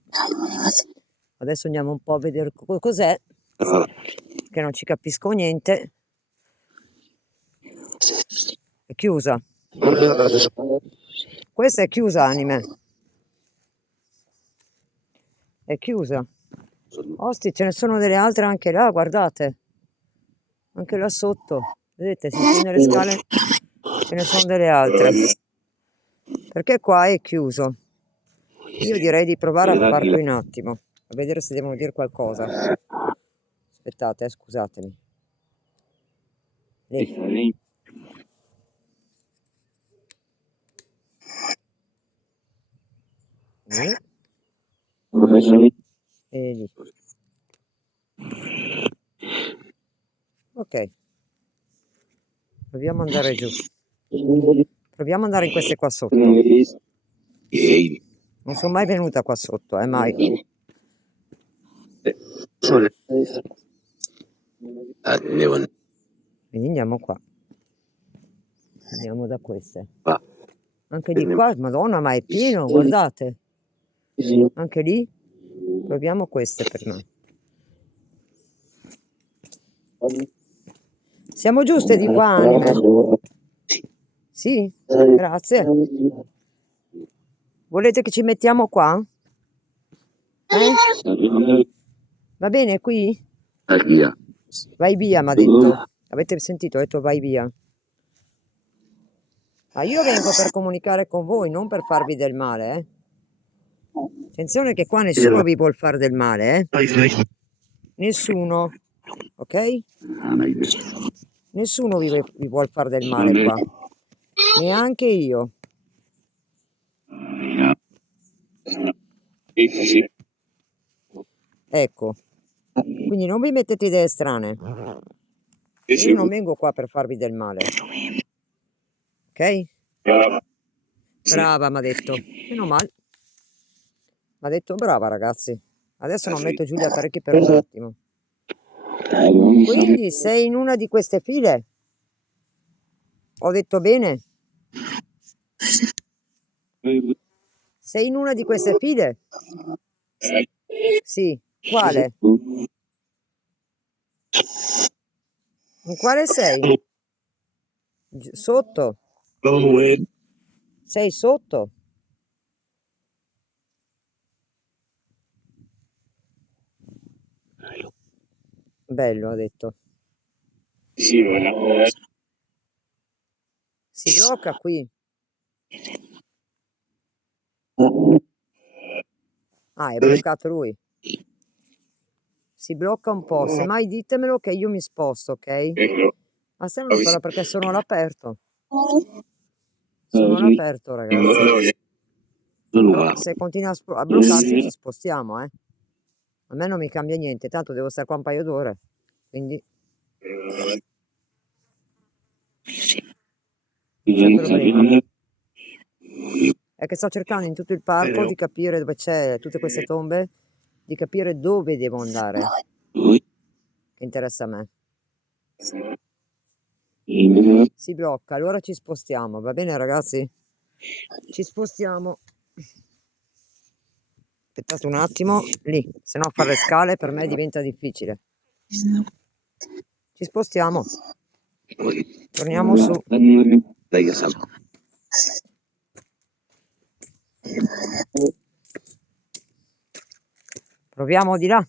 adesso andiamo un po' a vedere cos'è, che non ci capisco niente. È chiusa. Questa è chiusa, anime. È chiusa. Osti, ce ne sono delle altre anche là, guardate. Anche là sotto. Vedete, si scende le scale, ce ne sono delle altre. Perché qua è chiuso. Io direi di provare a farlo un attimo, a vedere se devono dire qualcosa. Aspettate, scusatemi. Lì. E lì. Ok. Proviamo ad andare giù. Proviamo ad andare in queste qua sotto. Non sono mai venuta qua sotto, mai. Quindi andiamo qua. Andiamo da queste. Anche di qua, Madonna, ma è pieno, guardate. Anche lì, proviamo queste per me. Siamo giuste di qua, anime? Sì? Grazie. Volete che ci mettiamo qua? Va bene qui? Vai via, mi ha detto. Avete sentito? Ha detto vai via. Ma io vengo per comunicare con voi, non per farvi del male, eh. Attenzione che qua nessuno vi vuol fare del male, eh. Nessuno, ok? Nessuno vi vuol fare del male qua. Neanche io. Ecco. Quindi non vi mettete idee strane. Io non vengo qua per farvi del male. Ok? Brava, mi ha detto. Meno male. Mi ha detto brava, ragazzi. Adesso non metto giù gli apparecchi per un attimo. Quindi sei in una di queste file? Ho detto bene? Sei in una di queste file? Sì. Quale? In quale sei? Sotto? Sei sotto? Bello, ha detto. Si blocca qui. Ah, è bloccato lui. Si blocca un po'. Semmai ditemelo che io mi sposto, ok? Ma se non però perché sono all'aperto. Sono all'aperto, ragazzi. Però se continua a bloccarsi ci spostiamo, eh. A me non mi cambia niente, tanto devo stare qua un paio d'ore. Quindi c'è problema. È che sto cercando in tutto il parco di capire dove c'è tutte queste tombe, di capire dove devo andare. Che interessa a me. Si blocca, allora ci spostiamo, va bene ragazzi? Ci spostiamo. Aspettate un attimo, lì, se no fare le scale per me diventa difficile. Ci spostiamo. Torniamo su. Proviamo di là.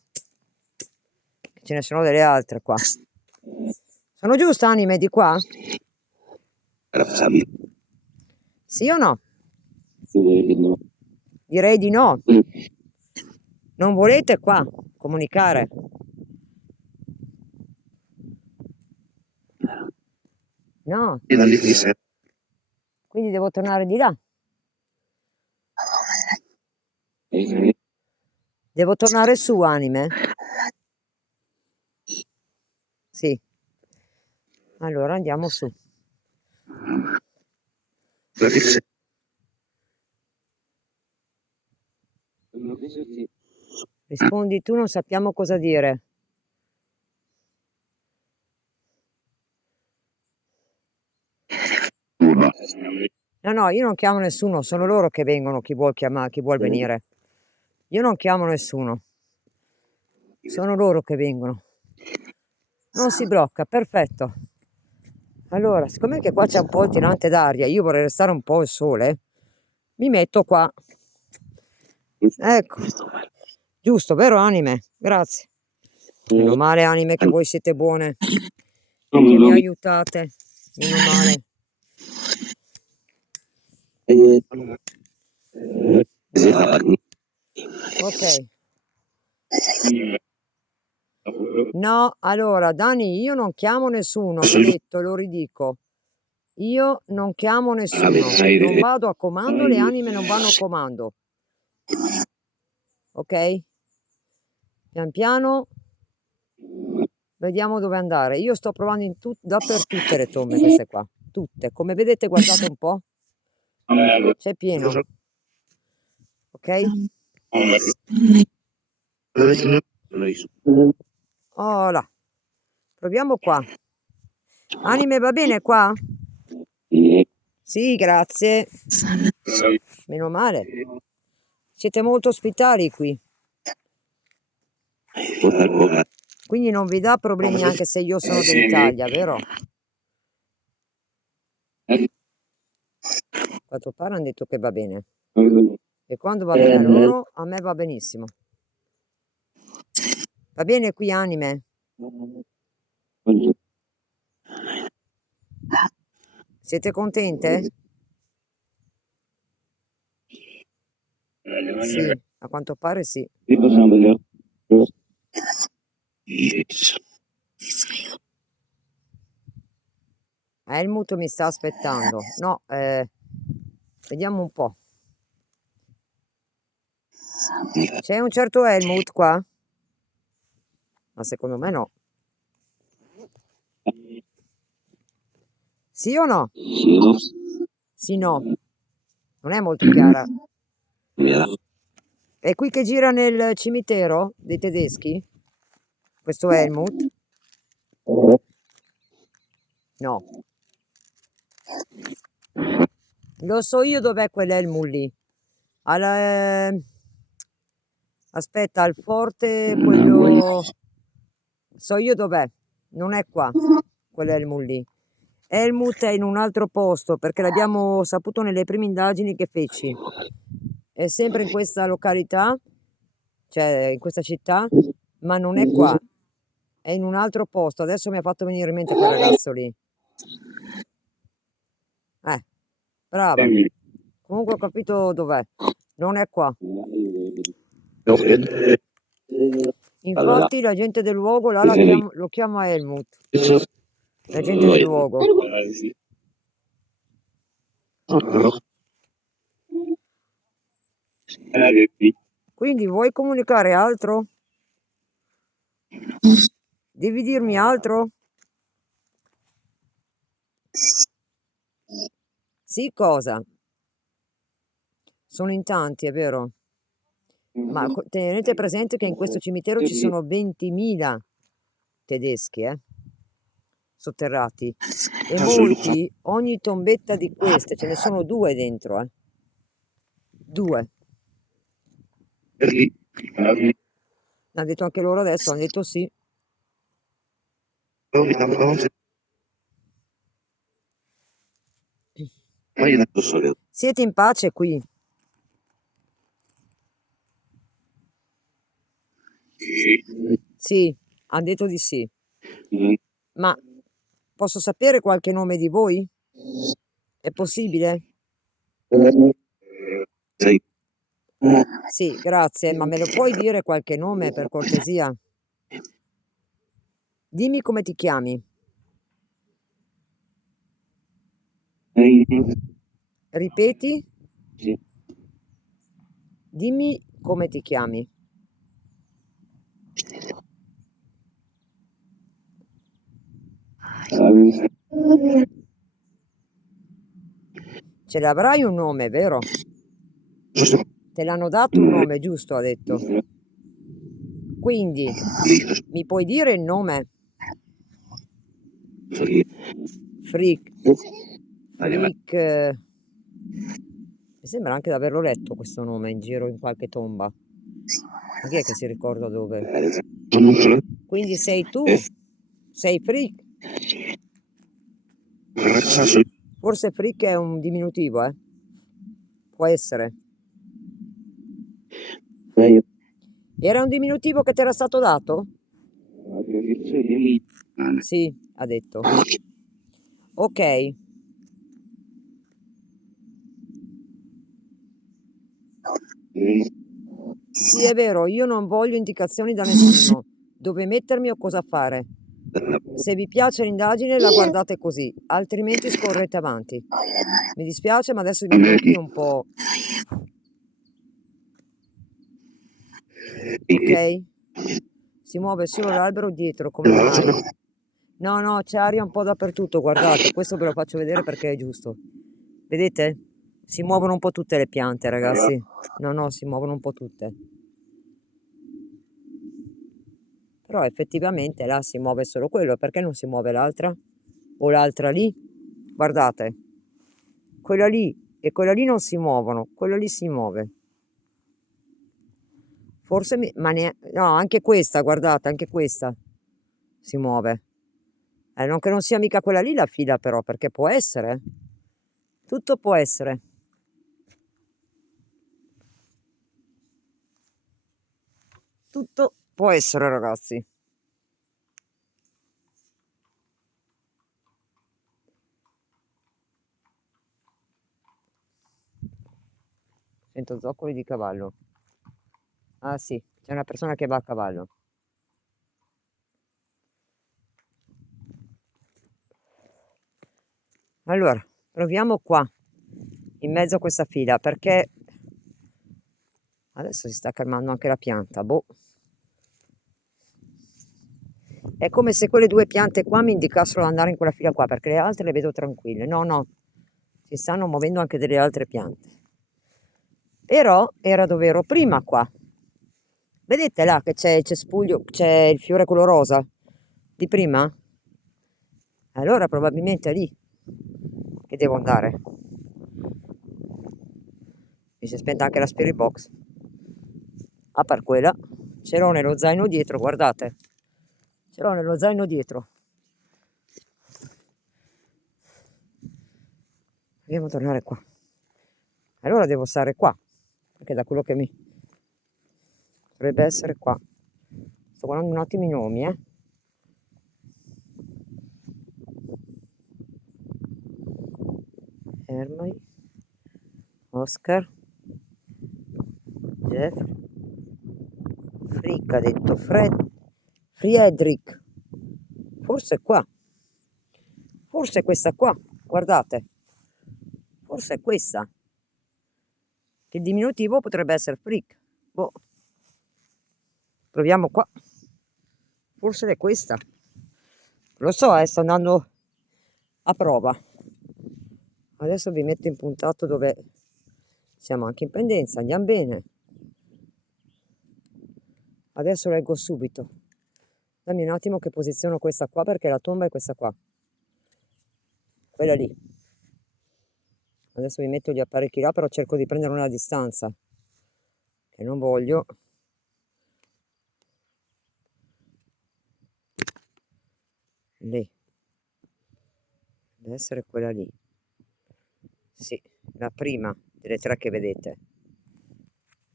Ce ne sono delle altre qua. Sono giuste anime di qua? Sì o no? Direi di no. Non volete qua comunicare? No. Quindi devo tornare di là. Devo tornare su, anime? Sì. Allora andiamo su. Rispondi tu, non sappiamo cosa dire. No, io non chiamo nessuno, sono loro che vengono, chi vuol chiamare, chi vuol venire. Io non chiamo nessuno. Sono loro che vengono. Non si blocca, perfetto. Allora, siccome che qua c'è un po' il tirante d'aria, io vorrei restare un po' al sole, mi metto qua. Ecco. Giusto, vero anime? Grazie. Meno male anime che voi siete buone, che mi aiutate. Meno male. Ok. No, allora Dani, io non chiamo nessuno, l'ho detto, lo ridico. Io non chiamo nessuno, non vado a comando, le anime non vanno a comando. Ok? Pian piano vediamo dove andare. Io sto provando dappertutto le tombe queste qua, tutte. Come vedete, guardate un po'. C'è pieno. Ok? Oh là. Proviamo qua. Anime va bene qua? Sì, grazie. Meno male. Siete molto ospitali qui, quindi non vi dà problemi anche se io sono dell'Italia, vero? A quanto pare hanno detto che va bene. E quando va bene a loro, a me va benissimo. Va bene qui, anime? Siete contente? Sì, a quanto pare sì. Helmut mi sta aspettando. No, vediamo un po'. C'è un certo Helmut qua? Ma secondo me no. Sì o no? Sì, no. Non è molto chiara. È qui che gira nel cimitero dei tedeschi? Questo Helmut? No. Lo so io dov'è quell'Helmut lì. Aspetta, al forte quello... So io dov'è. Non è qua, quell'Helmut lì. Helmut è in un altro posto, perché l'abbiamo saputo nelle prime indagini che feci. È sempre in questa località, cioè in questa città, ma non è qua. È in un altro posto. Adesso mi ha fatto venire in mente quel ragazzo lì. Brava. Comunque ho capito dov'è. Non è qua. Infatti la gente del luogo là lo chiama Helmut. La gente del luogo. Quindi vuoi comunicare altro? Devi dirmi altro? Sì, cosa? Sono in tanti, è vero? Ma tenete presente che in questo cimitero ci sono 20.000 tedeschi, sotterrati. E molti, ogni tombetta di queste, ce ne sono 2 dentro, 2. Hanno detto anche loro adesso, hanno detto sì. Siete in pace qui? Sì, hanno detto di sì. Ma posso sapere qualche nome di voi? È possibile? Sì, grazie, ma me lo puoi dire qualche nome per cortesia? Dimmi come ti chiami. Ripeti? Dimmi come ti chiami. Ce l'avrai un nome, vero? Te l'hanno dato un nome, giusto? Ha detto. Quindi, mi puoi dire il nome? Freak. Freak. Mi sembra anche di averlo letto questo nome in giro in qualche tomba. Ma chi è che si ricorda dove? Quindi sei tu? Sei Freak? Forse Freak è un diminutivo, Può essere. Era un diminutivo che ti era stato dato? Sì, ha detto. Ok. Sì, è vero, io non voglio indicazioni da nessuno, dove mettermi o cosa fare. Se vi piace l'indagine la guardate così, altrimenti scorrete avanti. Mi dispiace, ma adesso divento anch'io un po'... Ok? Si muove solo l'albero dietro, come mai? No, no, c'è aria un po' dappertutto, guardate, questo ve lo faccio vedere perché è giusto. Vedete? Si muovono un po' tutte le piante, ragazzi. No, no, si muovono un po' tutte. Però effettivamente là si muove solo quello, perché non si muove l'altra? O l'altra lì? Guardate. quella lì e quella lì non si muovono, quella lì si muove. Forse no, anche questa, guardate, anche questa si muove. Non che non sia mica quella lì la fila però, perché può essere. Tutto può essere. Tutto può essere, ragazzi. Sento zoccoli di cavallo. Ah sì, c'è una persona che va a cavallo. Allora, proviamo qua, in mezzo a questa fila, perché adesso si sta calmando anche la pianta, boh. È come se quelle due piante qua mi indicassero di andare in quella fila qua, perché le altre le vedo tranquille. No, no, si stanno muovendo anche delle altre piante. Però era dove ero prima qua. Vedete là che c'è il cespuglio, c'è il fiore quello rosa di prima? Allora probabilmente è lì che devo andare. Mi si è spenta anche la spirit box. A par quella, ce l'ho nello zaino dietro, guardate. Ce l'ho nello zaino dietro. Dobbiamo tornare qua. Allora devo stare qua, perché da quello che mi dovrebbe essere qua. Sto guardando un attimo i nomi, Hermai, Oscar, Jeff, Frick ha detto Friedrich. Forse è qua. Forse è questa qua. Guardate. Forse è questa. Che il diminutivo potrebbe essere Frick. Boh. Proviamo qua. Forse è questa. Lo so, sto andando a prova. Adesso vi metto in puntato dove siamo anche in pendenza, andiamo bene. Adesso leggo subito. Dammi un attimo che posiziono questa qua perché la tomba è questa qua. Quella lì. Adesso vi metto gli apparecchi là, però cerco di prendere una distanza. Che non voglio. Lì. Deve essere quella lì. Sì, la prima delle tre che vedete.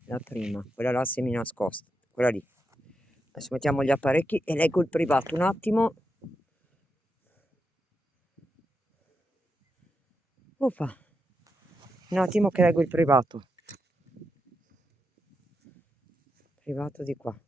La prima, quella là semi nascosta. Quella lì. Adesso mettiamo gli apparecchi e leggo il privato un attimo. Uffa. Un attimo che leggo il privato. Privato di qua.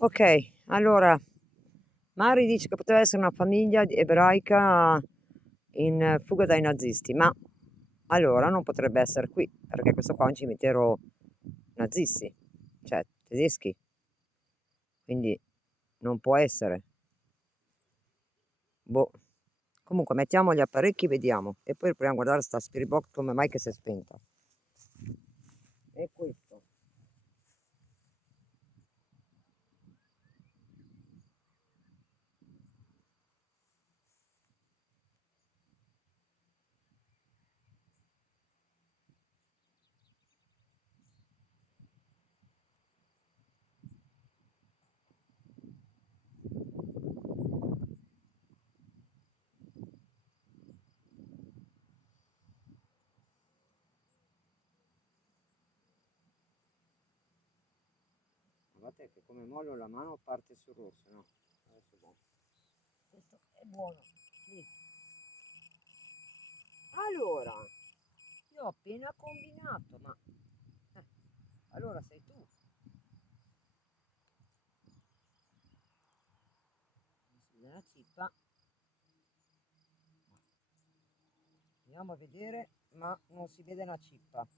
Ok, allora, Mari dice che poteva essere una famiglia ebraica in fuga dai nazisti, ma allora non potrebbe essere qui, perché questo qua è un cimitero nazisti, cioè tedeschi, quindi non può essere. Boh. Comunque mettiamo gli apparecchi, vediamo, e poi proviamo a guardare sta spirit box come mai che si è spenta. E questo. Guardate che come mollo la mano parte sul rosso, no? Adesso è buono. Questo è buono. Lì. Allora, io ho appena combinato, ma allora sei tu. La cippa. Andiamo a vedere, ma non si vede la cippa.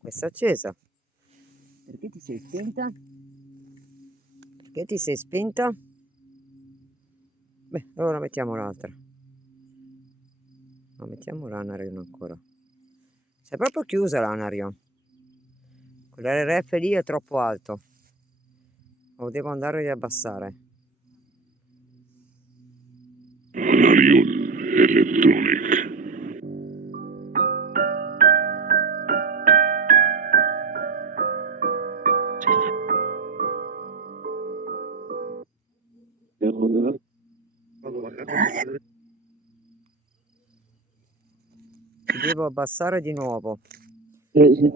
Questa è accesa. Perché ti sei spenta? Perché ti sei spenta? Beh, allora mettiamo l'altra. No, mettiamo l'Anarion ancora. Sei proprio chiusa l'Anarion. Quell'RF lì è troppo alto. Lo devo andare a riabbassare. Arion Electronic. Ti devo abbassare di nuovo. Ti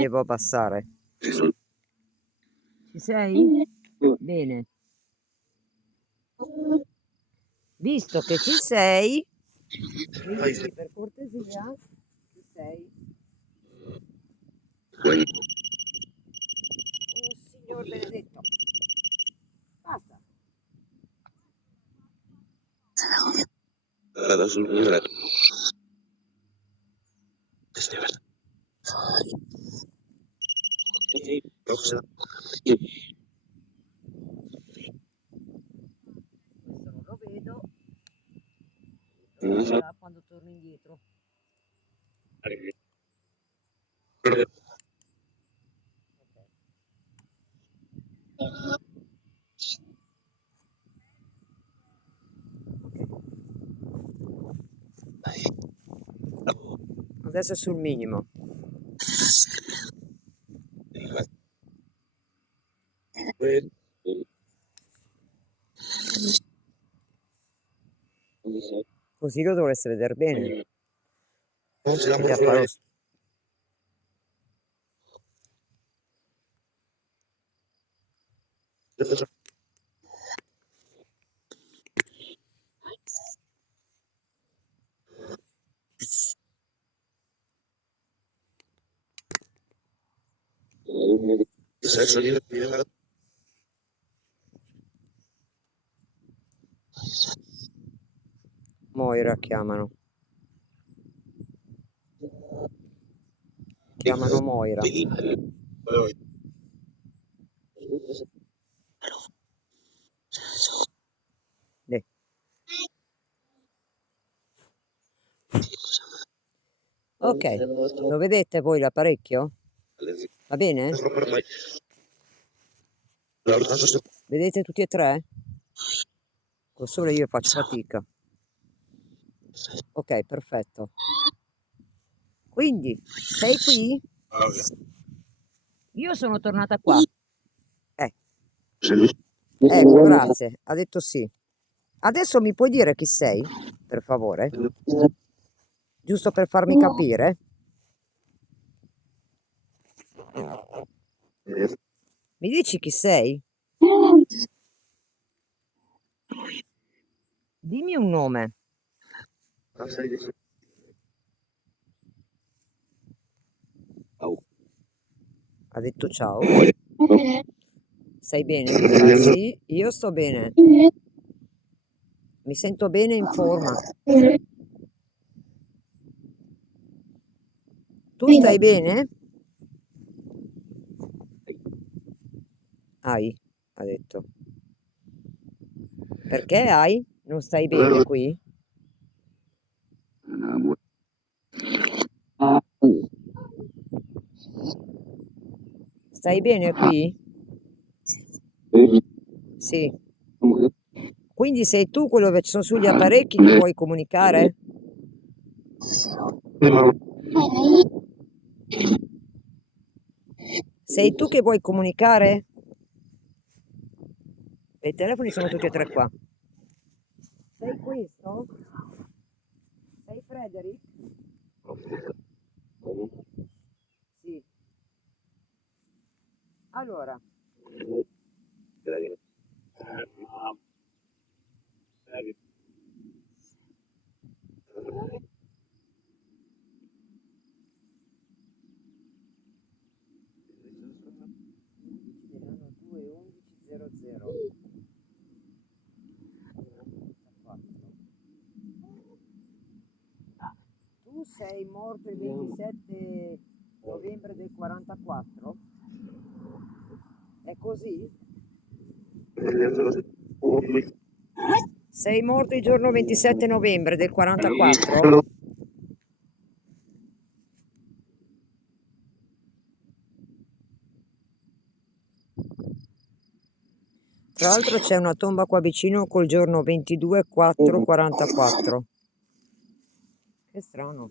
devo abbassare. Ci sei? Bene. Visto che ci sei, mi dici per cortesia, ci sei? Oh, signor benedetto. Basta. Questo non lo vedo. Lo vedrà quando torno indietro. Ok. Adesso è sul minimo. Così lo dovreste vedere bene. Vedi a farlo. Moira chiamano. Chiamano Moira. Lì. Ok, lo vedete voi l'apparecchio? Va bene? Vedete tutti e tre? Col sole io faccio fatica. Ok, perfetto. Quindi, sei qui? Io sono tornata qua. Ecco, grazie. Ha detto sì. Adesso mi puoi dire chi sei, per favore? Giusto per farmi capire? Mi dici chi sei? Dimmi un nome. Ha detto ciao. Stai bene? Mi fa sì, io sto bene. Mi sento bene in forma. Tu stai bene? Hai, ha detto. Perché hai? Non stai bene qui? Stai bene qui? Sì. Quindi sei tu quello che sono sugli apparecchi che vuoi comunicare? Sei tu che vuoi comunicare? E i telefoni sono tutti e tre qua. Sei questo? Sei Frederick? Sì. Allora, dell'anno 2-11-00. Tu sei morto il 27 novembre del 44? È così? Sei morto il giorno 27 novembre del 44? Tra l'altro c'è una tomba qua vicino col giorno 22-4-44. Che strano.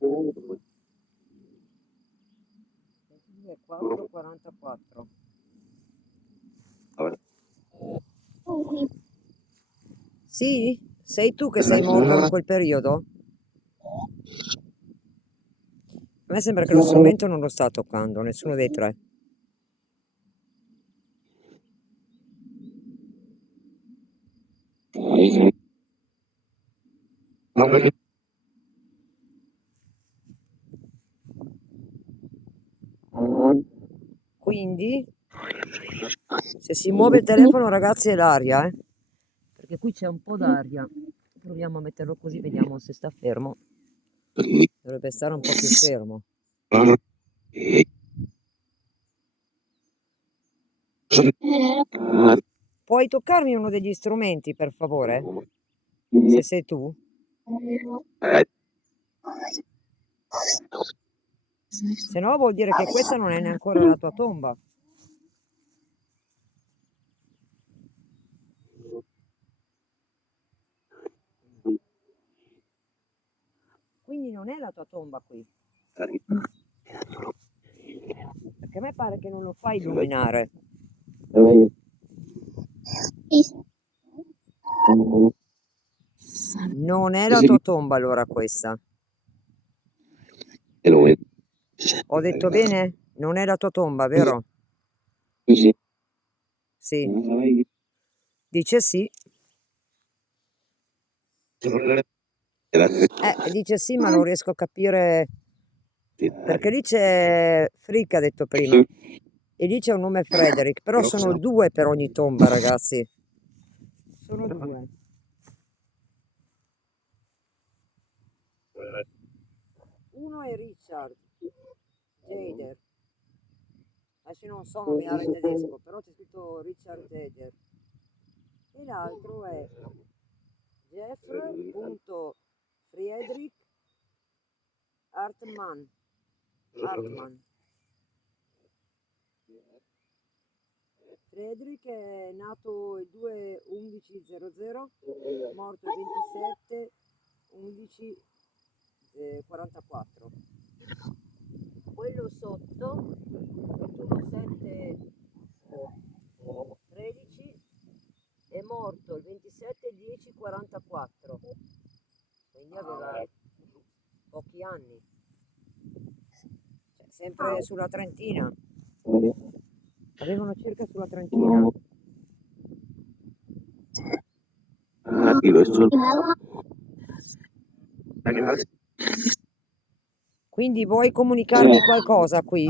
22-4-44. Sì? Sei tu che sei morto in quel periodo? A me sembra che lo strumento non lo sta toccando, nessuno dei tre. Quindi, se si muove il telefono, ragazzi, è l'aria, eh? Perché qui c'è un po' d'aria. Proviamo a metterlo così, vediamo se sta fermo. Dovrebbe stare un po' più fermo. Puoi toccarmi uno degli strumenti, per favore? Se sei tu? Se no vuol dire che questa non è neanche ancora la tua tomba. Quindi non è la tua tomba qui. Perché a me pare che non lo fai illuminare. Non è la tua tomba allora questa. Ho detto bene? Non è la tua tomba, vero? Sì. Dice sì. Dice sì, ma non riesco a capire. Perché lì c'è Frick, ha detto prima. E lì c'è un nome Frederick. Però sono due per ogni tomba, ragazzi. Sono due. Uno è Richard Jader. Adesso non so nominare in tedesco, però c'è scritto Richard Jader. E l'altro è Jeff.Friedrich Hartmann. Friedrich è nato il 2-11-00, morto il 27-11-44. Quello sotto, 21-7-13, è morto il 27-10-44, quindi aveva pochi anni, cioè, sempre sulla trentina, avevano circa sulla trentina. Quindi vuoi comunicarmi qualcosa qui?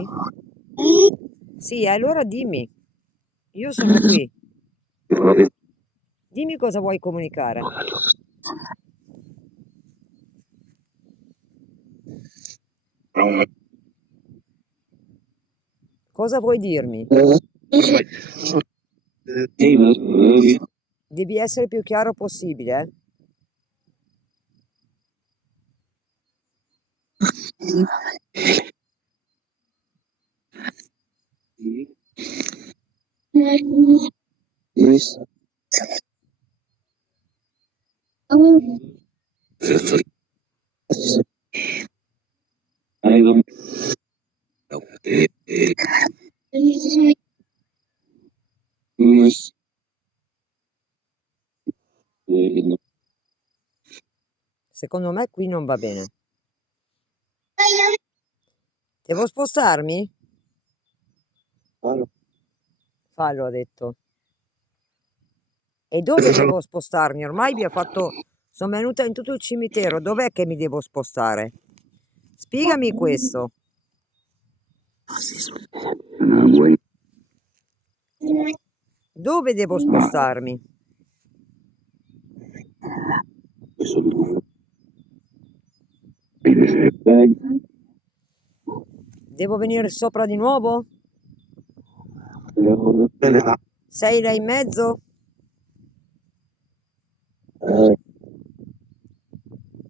Sì, allora dimmi, io sono qui, dimmi cosa vuoi comunicare. Cosa vuoi dirmi? Devi essere più chiaro possibile, Secondo me qui non va bene. Devo spostarmi? Fallo, ha detto. E dove devo spostarmi? Ormai vi ho fatto... Sono venuta in tutto il cimitero. Dov'è che mi devo spostare? Spiegami questo. Dove devo spostarmi? Devo venire sopra di nuovo? 6 là in mezzo?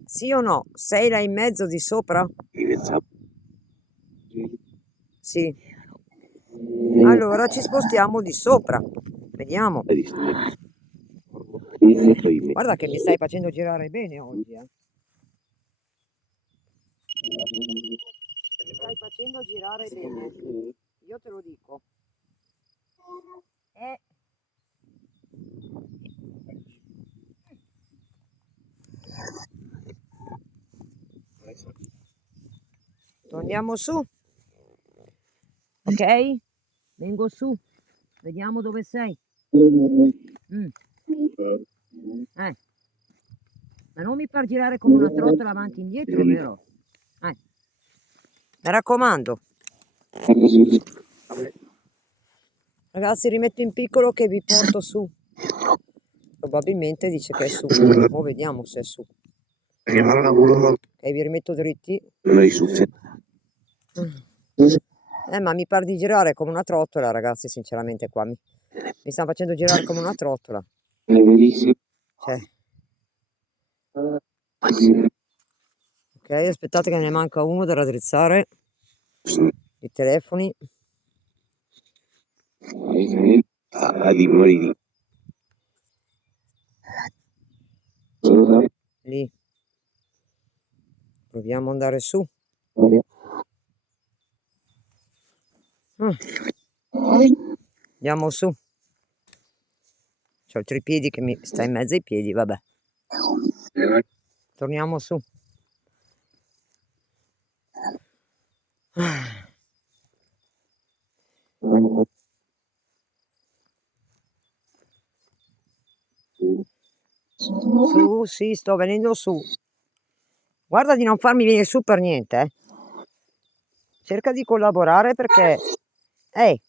Sì o no? 6 là in mezzo di sopra? Sì. Allora ci spostiamo di sopra. Vediamo. Guarda che mi stai facendo girare bene oggi, eh. Mi stai facendo girare bene. Io te lo dico. Torniamo su. Ok? Vengo su. Vediamo dove sei. Mm. Ma non mi far girare come una trottola avanti e indietro, vero? Mi raccomando. Ragazzi, rimetto in piccolo che vi porto su. Probabilmente dice che è su. Ora vediamo se è su. Ok, vi rimetto dritti. Ma mi par di girare come una trottola, ragazzi, sinceramente qua. Mi stanno facendo girare come una trottola. Cioè. Ok, aspettate che ne manca uno da raddrizzare. I telefoni. Lì. Proviamo ad andare su. Andiamo su. C'ho il tripiedi che mi sta in mezzo ai piedi, vabbè. Torniamo su. Su, sì, sto venendo su. Guarda di non farmi venire su per niente, eh. Cerca di collaborare perché... Ehi!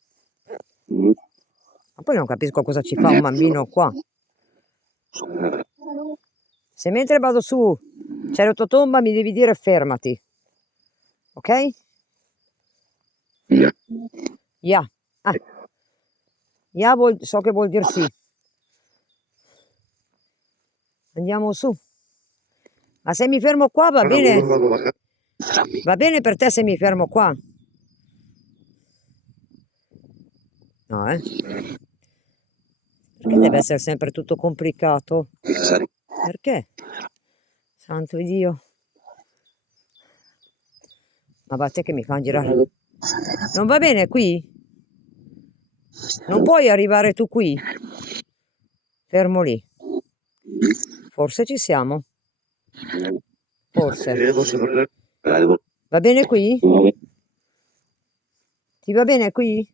Ma poi non capisco cosa ci fa un bambino qua. Se mentre vado su c'è l'autotomba mi devi dire fermati. Ok? Ya. Ya so che vuol dire sì. Andiamo su. Ma se mi fermo qua va bene? Va bene per te se mi fermo qua? No, Perché deve essere sempre tutto complicato? Perché? Santo Dio. Ma va te che mi fanno girare. Non va bene qui? Non puoi arrivare tu qui? Fermo lì. Forse ci siamo. Forse. Va bene qui? Ti va bene qui?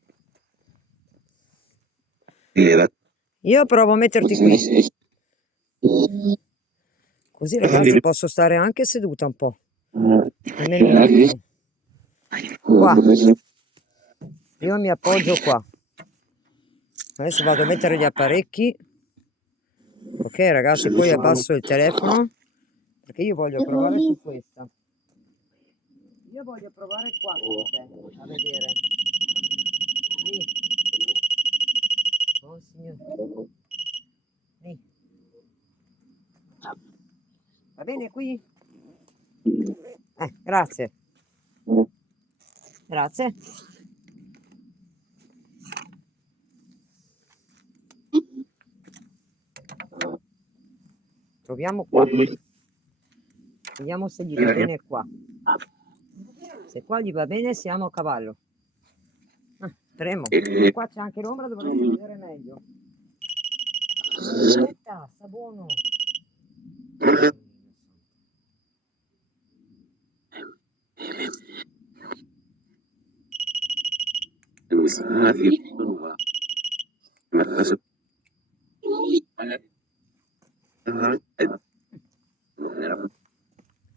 Io provo a metterti qui. Così ragazzi posso stare anche seduta un po'. Almeno un attimo. Qua. Io mi appoggio qua. Adesso vado a mettere gli apparecchi. Ok ragazzi, poi abbasso il telefono. Perché io voglio provare su questa. Io voglio provare qua con te, a vedere. Lì. Oh signore. Lì. Va bene qui? Grazie. Grazie. proviamo qua. Vediamo se gli va bene qua. Se qua gli va bene siamo a cavallo. Speriamo. Qua c'è anche l'ombra, dovremmo vedere meglio. Aspetta, sta buono.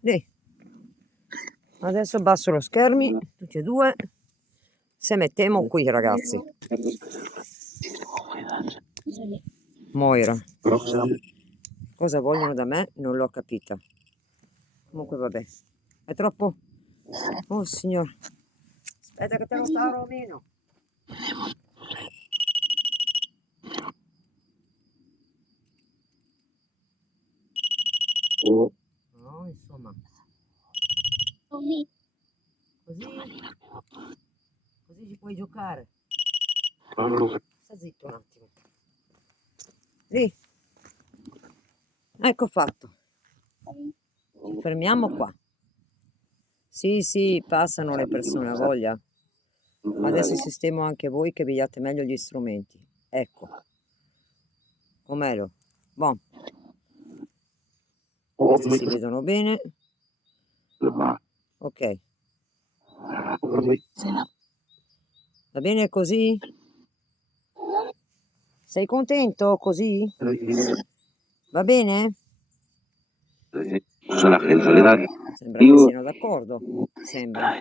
Lì. Adesso abbasso lo schermi, tutti e due. Se mettiamo qui, ragazzi. Moira. Cosa vogliono da me? Non l'ho capita. Comunque vabbè. È troppo... Oh signor. Aspetta che te lo sparo meno. No, insomma. Così ci puoi giocare. Sta zitto un attimo. Lì. Ecco fatto. Ci fermiamo qua. Sì, passano le persone, a voglia. Adesso sistemo anche voi che vediate meglio gli strumenti. Ecco. Com'è lo? Bon. Questi si vedono bene. Ok. Va bene così? Sei contento così? Va bene? Sembra che siano d'accordo. Sembra.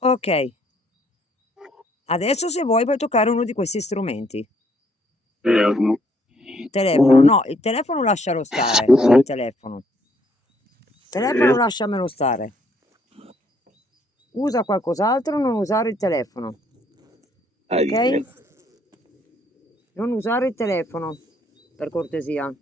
Ok. Adesso se vuoi puoi toccare uno di questi strumenti. Telefono. No, il telefono lascialo stare. Il telefono. Lasciamelo stare. Usa qualcos'altro, non usare il telefono. Ok? Non usare il telefono, per cortesia.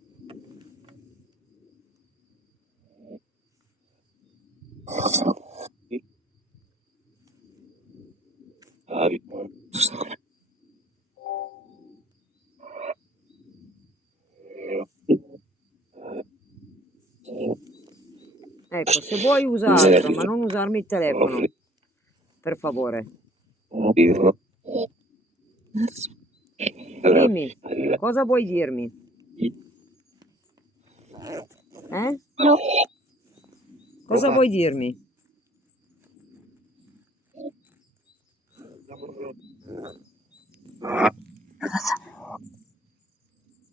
Ecco, se vuoi usa altro, ma non usarmi il telefono. Per favore. Dimmi, cosa vuoi dirmi? Eh? Cosa vuoi dirmi?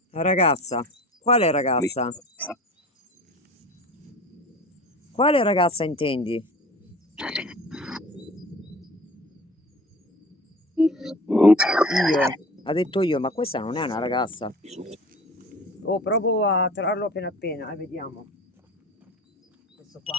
La ragazza. Quale ragazza? Quale ragazza intendi? Io. Ha detto io, ma questa non è una ragazza. Oh, provo a trarlo appena appena, vediamo. Questo qua.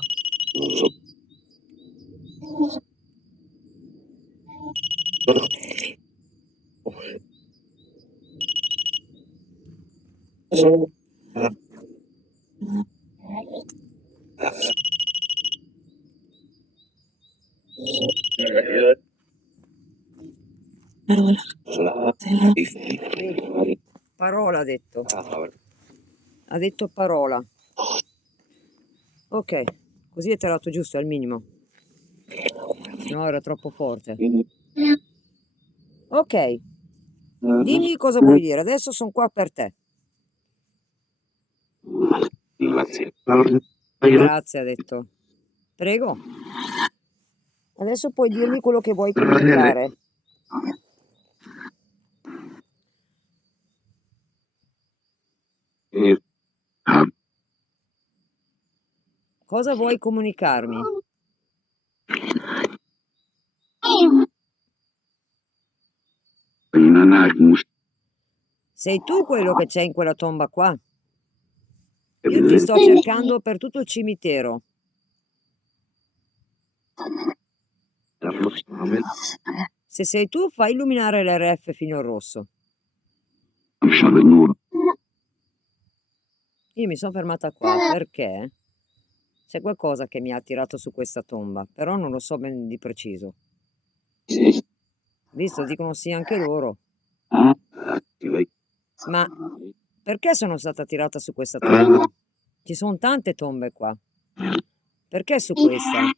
Parola ha detto. Ha detto parola. Ok, così è tirato giusto, al minimo. No, era troppo forte. Ok, dimmi cosa vuoi dire. Adesso sono qua per te. Grazie, ha detto. Prego. Adesso puoi dirmi quello che vuoi comunicare. Cosa vuoi comunicarmi? Sei tu quello che c'è in quella tomba qua? Io ti sto cercando per tutto il cimitero. Se sei tu, fai illuminare l'RF fino al rosso. Io mi sono fermata qua perché c'è qualcosa che mi ha attirato su questa tomba, però non lo so ben di preciso. Visto, dicono sì anche loro. Ma Perché sono stata tirata su questa tomba? Ci sono tante tombe qua. Perché su questa?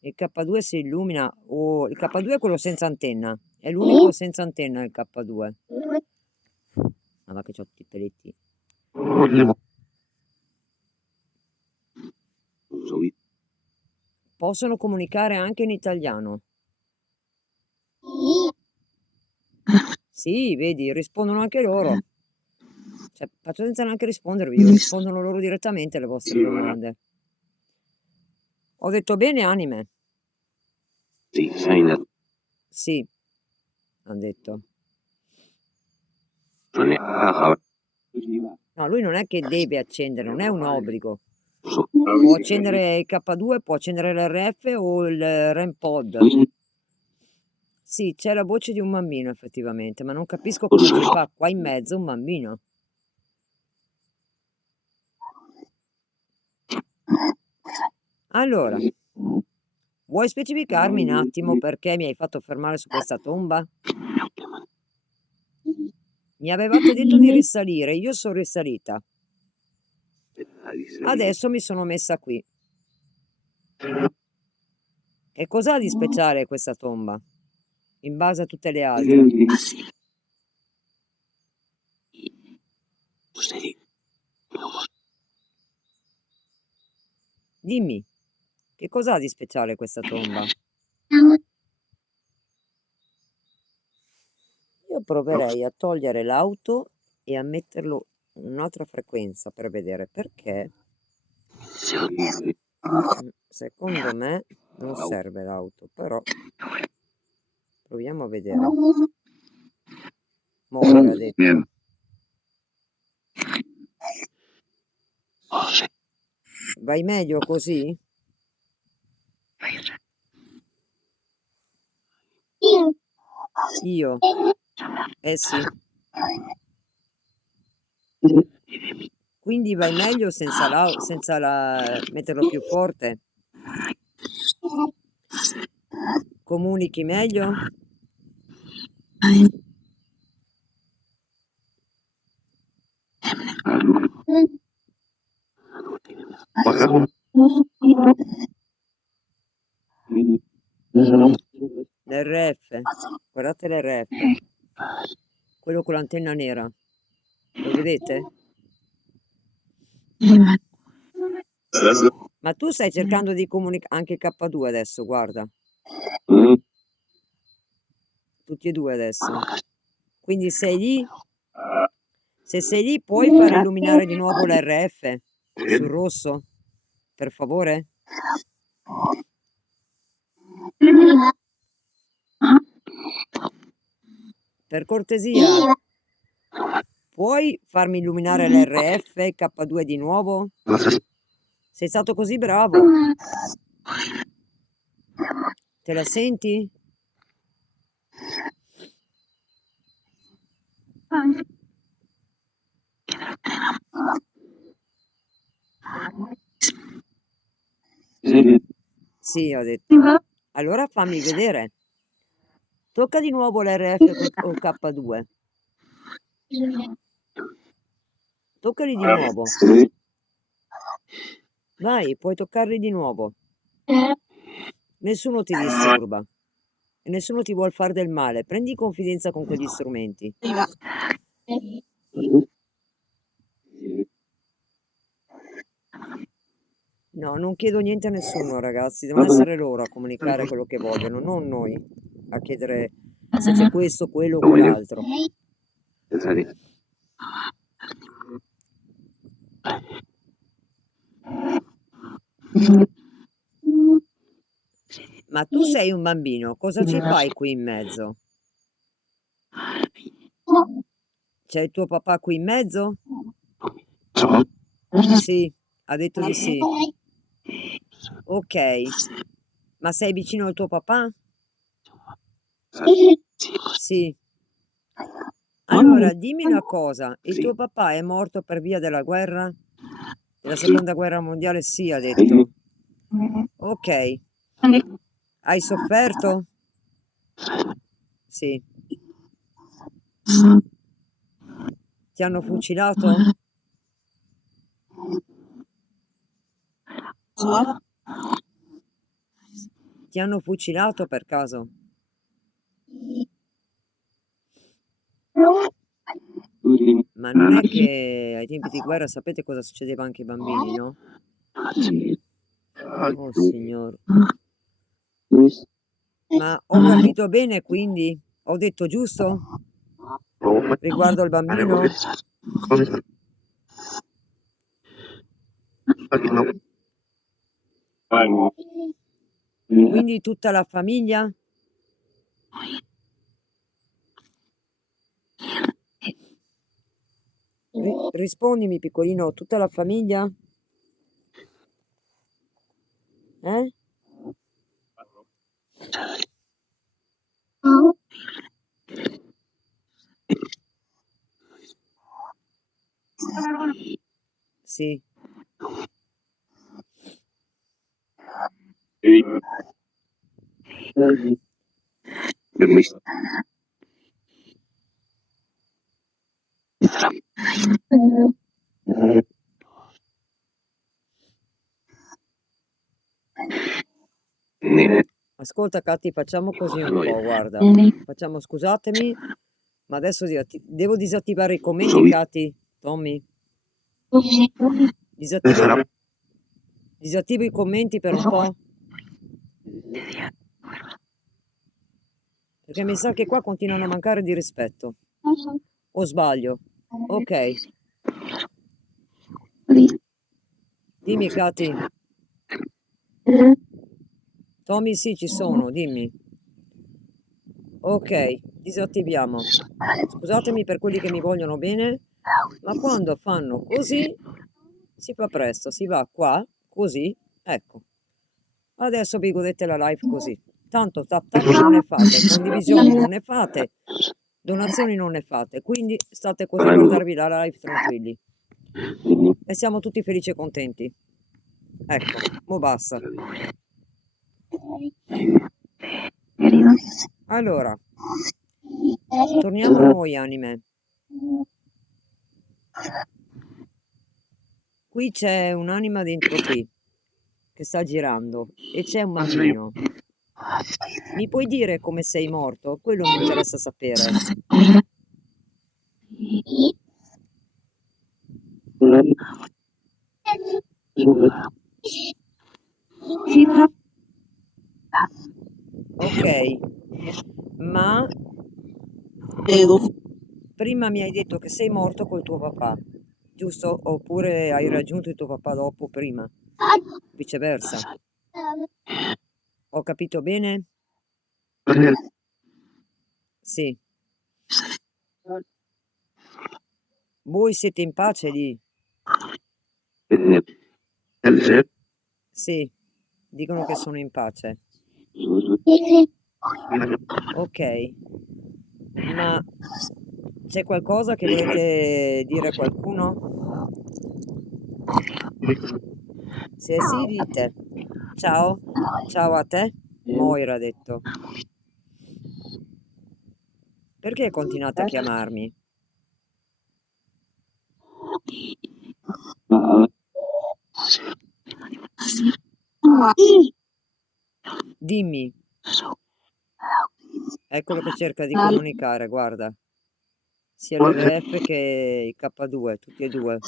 Il K2 si illumina, o il K2 è quello senza antenna, è l'unico senza antenna il K2. Ma va che c'ho tutti i peletti. Possono comunicare anche in italiano. Sì, vedi, rispondono anche loro. Cioè, faccio senza neanche rispondervi, rispondono loro direttamente alle vostre domande. Ho detto bene, anime? Sì, hanno detto. No, lui non è che deve accendere, non è un obbligo. Può accendere il K2, può accendere l'RF o il REM pod. Sì, c'è la voce di un bambino effettivamente, ma non capisco cosa ci fa qua in mezzo un bambino. Allora, vuoi specificarmi un attimo perché mi hai fatto fermare su questa tomba? Mi avevate detto di risalire, io sono risalita. Adesso mi sono messa qui. Che cos'ha di speciale questa tomba? In base a tutte le altre. Dimmi, che cos'ha di speciale questa tomba? Io proverei a togliere l'auto e a metterlo in un'altra frequenza per vedere perché. Secondo me non serve l'auto, però proviamo a vedere. Moira ha detto. Vai meglio così? Io? Eh sì. Quindi vai meglio senza metterlo più forte? Comunichi meglio? L'RF, guardate l'RF, quello con l'antenna nera, lo vedete? Ma tu stai cercando di comunicare anche il K2 adesso, guarda. Tutti e due adesso. Quindi sei lì? Se sei lì puoi far illuminare di nuovo l'RF sul rosso? Per favore? Per cortesia, puoi farmi illuminare l'RF K2 di nuovo? Sei stato così bravo. Te la senti? Sì, ho detto. Allora fammi vedere. Tocca di nuovo l'RF col K2. Toccali di nuovo. Vai, puoi toccarli di nuovo. Nessuno ti disturba. E nessuno ti vuol fare del male. Prendi confidenza con quegli strumenti. No, non chiedo niente a nessuno, ragazzi. Devono essere loro a comunicare quello che vogliono, non noi a chiedere se c'è questo, quello o quell'altro. Ma tu sei un bambino, cosa ci fai qui in mezzo? C'è il tuo papà qui in mezzo? Sì, ha detto di sì. Ok, ma sei vicino al tuo papà? Sì. Allora, dimmi una cosa, il tuo papà è morto per via della guerra? Della seconda guerra mondiale? Sì, ha detto. Ok. Hai sofferto? Sì. Ti hanno fucilato? Ti hanno fucilato per caso? Ma non è che ai tempi di guerra sapete cosa succedeva anche ai bambini, no? Oh signor. Ma ho capito bene quindi? Ho detto giusto? Riguardo al bambino? Quindi tutta la famiglia? Rispondimi piccolino, tutta la famiglia? Eh? Sì. Ascolta Catti, facciamo così un po', guarda. Facciamo, scusatemi, ma adesso devo disattivare i commenti, Catti. Tommy, disattivo i commenti per un po', perché mi sa che qua continuano a mancare di rispetto. O sbaglio? Ok, dimmi Catti. Tommy, sì, ci sono, dimmi. Ok, disattiviamo. Scusatemi per quelli che mi vogliono bene, ma quando fanno così si fa presto, si va qua, così, ecco. Adesso vi godete la live così. Tanto tap tap non ne fate, condivisioni non ne fate, donazioni non ne fate, quindi state così a guardarvi la live tranquilli. E siamo tutti felici e contenti. Ecco, mo basta. Allora, torniamo a noi anime. Qui c'è un'anima dentro qui che sta girando e c'è un bambino. Mi puoi dire come sei morto? Quello mi interessa sapere. Ok, ma prima mi hai detto che sei morto col tuo papà, giusto? Oppure hai raggiunto il tuo papà dopo, prima? Viceversa. Ho capito bene? Sì. Voi siete in pace lì? Sì, dicono che sono in pace. Ok, ma c'è qualcosa che volete dire a qualcuno? Se sì, dite. Ciao, ciao a te. Moira ha detto. Perché continuate a chiamarmi? Dimmi, è quello che cerca di comunicare, guarda. Sia l'RF che il K2, tutti e due.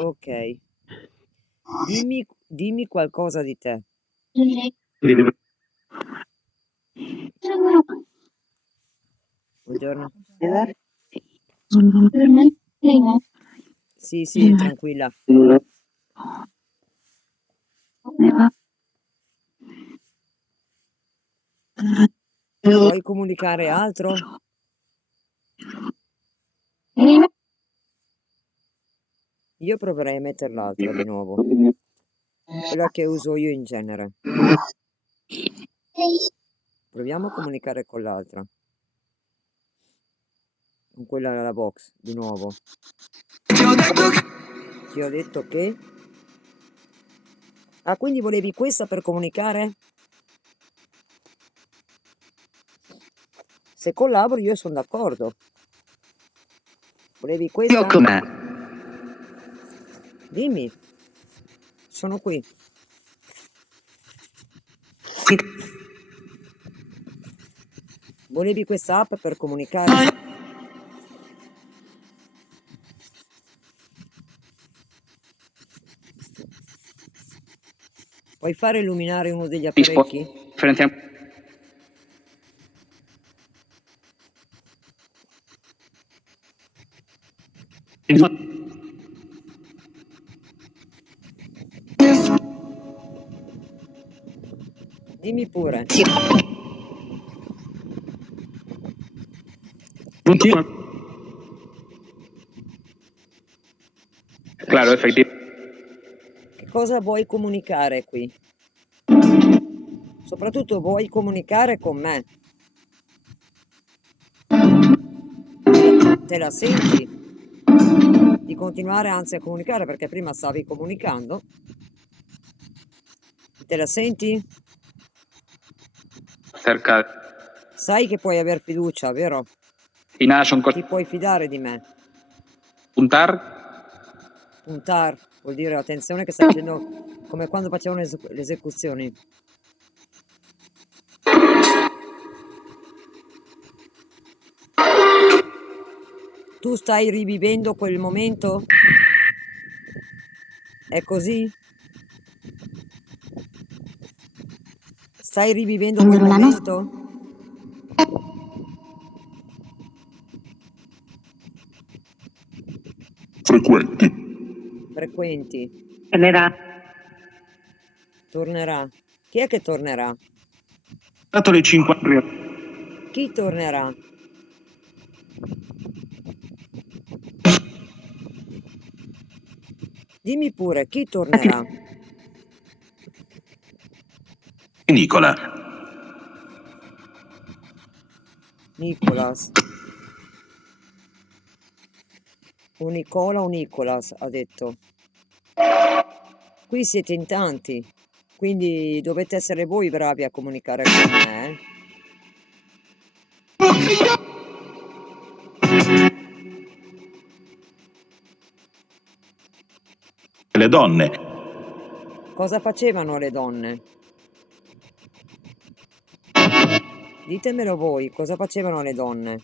Ok, dimmi qualcosa di te. Buongiorno. Sì, sì, tranquilla. Vuoi comunicare altro? Io proverei a mettere l'altra di nuovo, quella che uso io in genere. Proviamo a comunicare con l'altra. Con quella è la box, di nuovo. Ti ho detto che... Ah, quindi volevi questa per comunicare? Se collabori io sono d'accordo. Volevi questa? Io com'è? Dimmi. Sono qui. Sì. Volevi questa app per comunicare? Puoi fare illuminare uno degli apparecchi? Dimmi pure. Sì. Claro, efectivamente. Che cosa vuoi comunicare qui? Soprattutto vuoi comunicare con me? Te la senti? Di continuare anzi a comunicare perché prima stavi comunicando? Te la senti? Cerca Sai che puoi aver fiducia, vero? y nada, son Ti puoi fidare di me. puntar. Puntar vuol dire attenzione che stai facendo come quando facevano le esecuzioni. Tu stai rivivendo quel momento? È così? Stai rivivendo quel Prendono la momento? Frequenti. Frequenti. Tornerà. Tornerà. Chi è che tornerà? Dato le 5. Chi tornerà? Dimmi pure, chi tornerà? Nicola. Nicolas. O Nicola o Nicolas, ha detto. Qui siete in tanti, quindi dovete essere voi bravi a comunicare con me, eh? Le donne. Cosa facevano le donne? Ditemelo voi, cosa facevano le donne?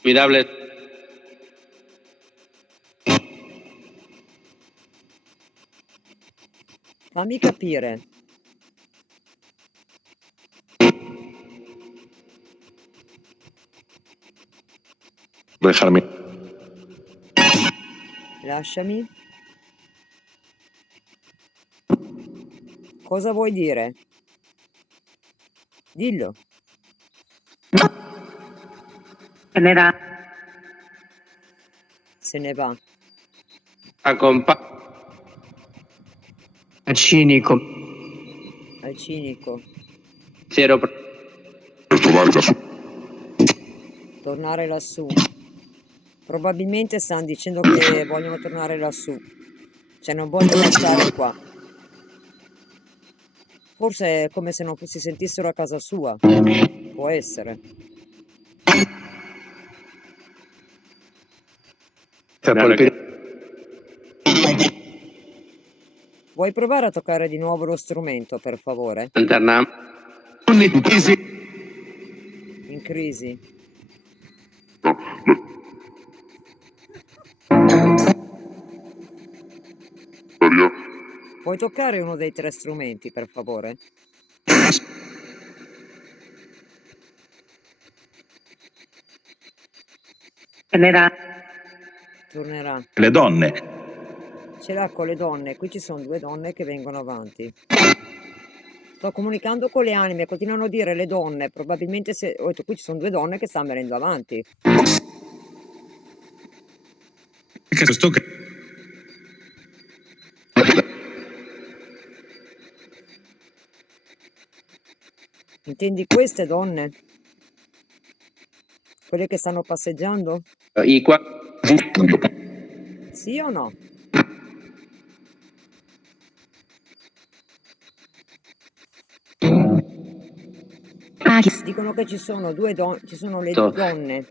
Cuidable. Fammi capire. Dejarme. Lasciami. Cosa vuoi dire? Dillo. Tornerà. Se ne va. Cinico. Al cinico. Zero. Per trovare la sua. Tornare lassù. Probabilmente stanno dicendo che vogliono tornare lassù. Cioè non vogliono stare qua. Forse è come se non si sentissero a casa sua. Può essere. Vuoi provare a toccare di nuovo lo strumento, per favore? In crisi. Maria. Puoi toccare uno dei 3 strumenti, per favore? Tornerà. Tornerà. Le donne. Ce l'ha con le donne. Qui ci sono 2 donne che vengono avanti. Sto comunicando con le anime, continuano a dire le donne. Probabilmente se... Oh, qui ci sono 2 donne che stanno venendo avanti. Intendi queste donne? Quelle che stanno passeggiando? I qua. Sì o no? Dicono che ci sono ci sono le donne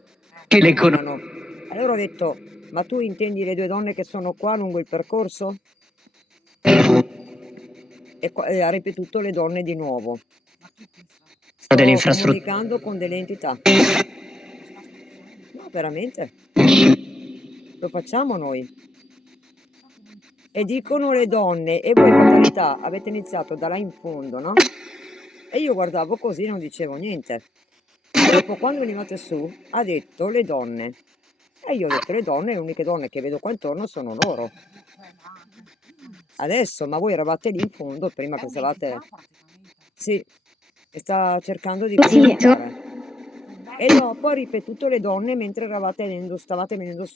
Che le che vanno. Allora ho detto, ma tu intendi le 2 donne che sono qua lungo il percorso? E ha ripetuto le donne di nuovo. Sto dell'infrastruttura. comunicando con delle entità. No, veramente. Lo facciamo noi. E dicono le donne, e voi fatalità avete iniziato da là in fondo, no? E io guardavo così e non dicevo niente. Dopo, quando venivate su, ha detto le donne. E io ho detto le donne, le uniche donne che vedo qua intorno sono loro. Adesso, ma voi eravate lì in fondo, prima pensavate... Sì, e sta cercando di comunicare. E dopo ha ripetuto le donne mentre stavate venendo su.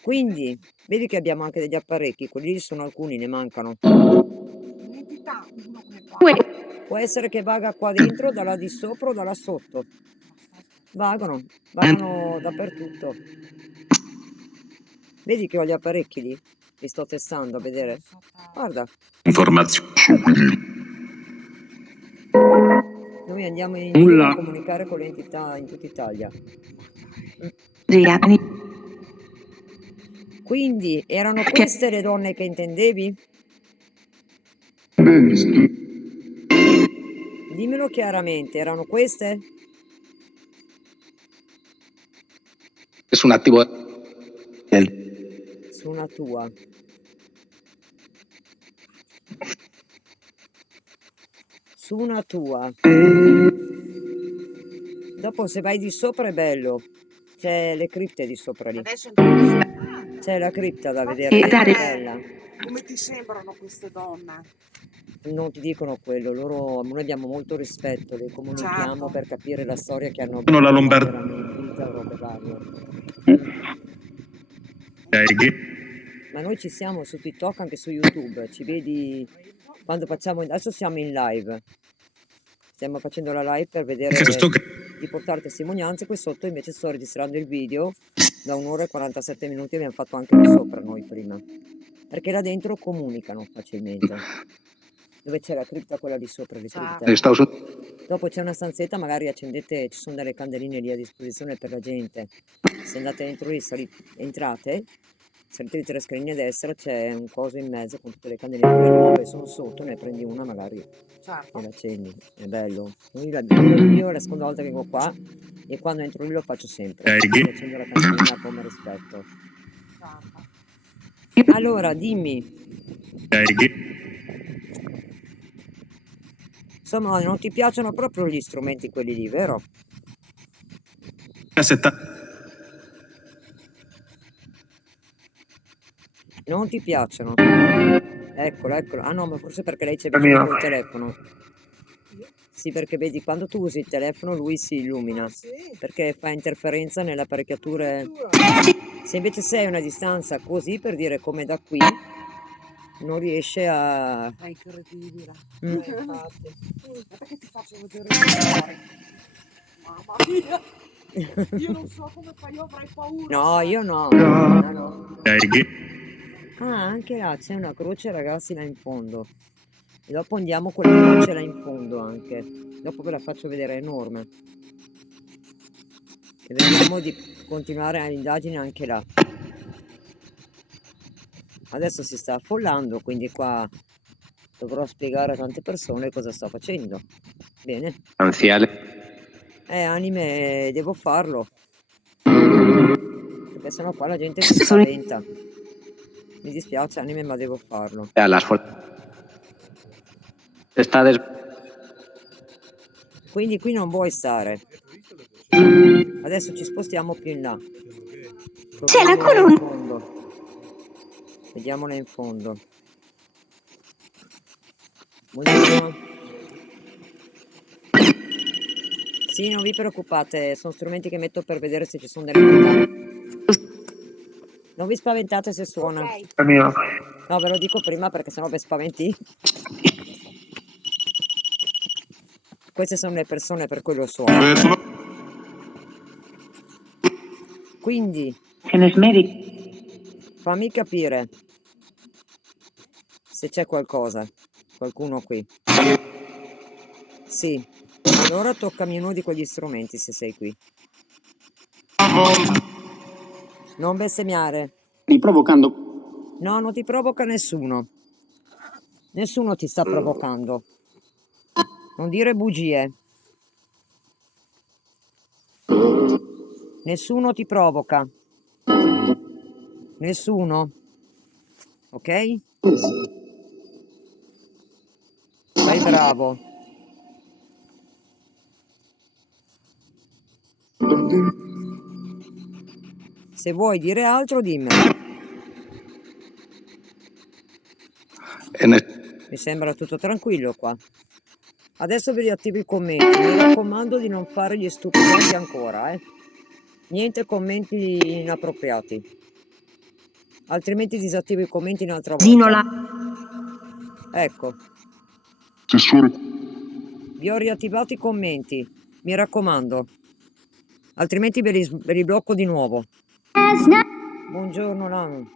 Quindi, vedi che abbiamo anche degli apparecchi, quelli lì sono alcuni, ne mancano. Può essere che vaga qua dentro, da là di sopra o da là sotto. Vagano dappertutto. Vedi che ho gli apparecchi lì? Li sto testando a vedere. Guarda, Informazioni. noi andiamo in giro a comunicare con le entità in tutta Italia. Quindi, erano queste le donne che intendevi? Dimmelo chiaramente, erano queste? Su un attivo. Su una tua. Su una tua. Dopo se vai di sopra è bello. C'è le cripte di sopra lì. C'è la cripta da vedere, è bella. Come ti sembrano queste donne? Non ti dicono quello, noi abbiamo molto rispetto, le comunichiamo Certo. per capire la storia che hanno Sono la vissuto Lombardia. veramente in vita o robe varie. Ma noi ci siamo su TikTok, anche su YouTube, ci vedi quando facciamo, adesso siamo in live, stiamo facendo la live per vedere, di portare testimonianze, qui sotto invece sto registrando il video, da 1 ora e 47 minuti abbiamo fatto anche di sopra noi prima, perché là dentro comunicano facilmente, dove c'è la cripta quella di sopra, le cripte. Dopo c'è una stanzetta, magari accendete, ci sono delle candeline lì a disposizione per la gente, se andate dentro lì, entrate, salite di 3 scalini a destra, c'è un coso in mezzo con tutte le candeline, quelle nuove sono sotto, ne prendi una magari e la accendi, è bello. Io è la seconda volta che vengo qua e quando entro lì lo faccio sempre, accendo la candelina come rispetto. Allora, dimmi, insomma, non ti piacciono proprio gli strumenti quelli lì, vero? Non ti piacciono? Eccolo, eccolo. Ah no, ma forse perché lei c'è vicino col telefono. Sì, perché vedi, quando tu usi il telefono lui si illumina, perché fa interferenza nelle apparecchiature. Se invece sei a una distanza così, per dire come da qui, non riesce a... È incredibile. Infatti. Aspetta che ti faccio vedere fuori. Mamma mia. Io non so come fai, io avrei paura. No, io no. No. Ah, anche là c'è una croce, ragazzi, là in fondo. E dopo andiamo con la croce là in fondo anche. Dopo ve la faccio vedere, è enorme. E vediamo di continuare l'indagine anche là. Adesso si sta affollando, quindi qua dovrò spiegare a tante persone cosa sto facendo. Bene. Anziale. Anime, devo farlo. Perché sennò qua la gente si spaventa. Mi dispiace, anime, ma devo farlo. Quindi qui non vuoi stare. Adesso ci spostiamo più in là. C'è la colonna. Vediamola in fondo. Buongiorno. Sì, non vi preoccupate, sono strumenti che metto per vedere se ci sono delle novità. Non vi spaventate se suona. Ok. No, ve lo dico prima perché sennò vi spaventi. Queste sono le persone per cui lo suono. Verso Quindi fammi capire se c'è qualcuno qui. Sì, allora toccami uno di quegli strumenti se sei qui. Non bestemmiare. Provocando. No, non ti provoca nessuno. Nessuno ti sta provocando. Non dire bugie. Nessuno ti provoca. Nessuno. Ok? Fai bravo. Se vuoi dire altro, dimmelo. Mi sembra tutto tranquillo qua. Adesso vi riattivo i commenti. Mi raccomando di non fare gli stupidosi ancora, eh. Niente commenti inappropriati. Altrimenti disattivo i commenti un'altra volta. Ecco, assessore. vi ho riattivato i commenti. Mi raccomando. Altrimenti ve li blocco di nuovo. Buongiorno, Lano.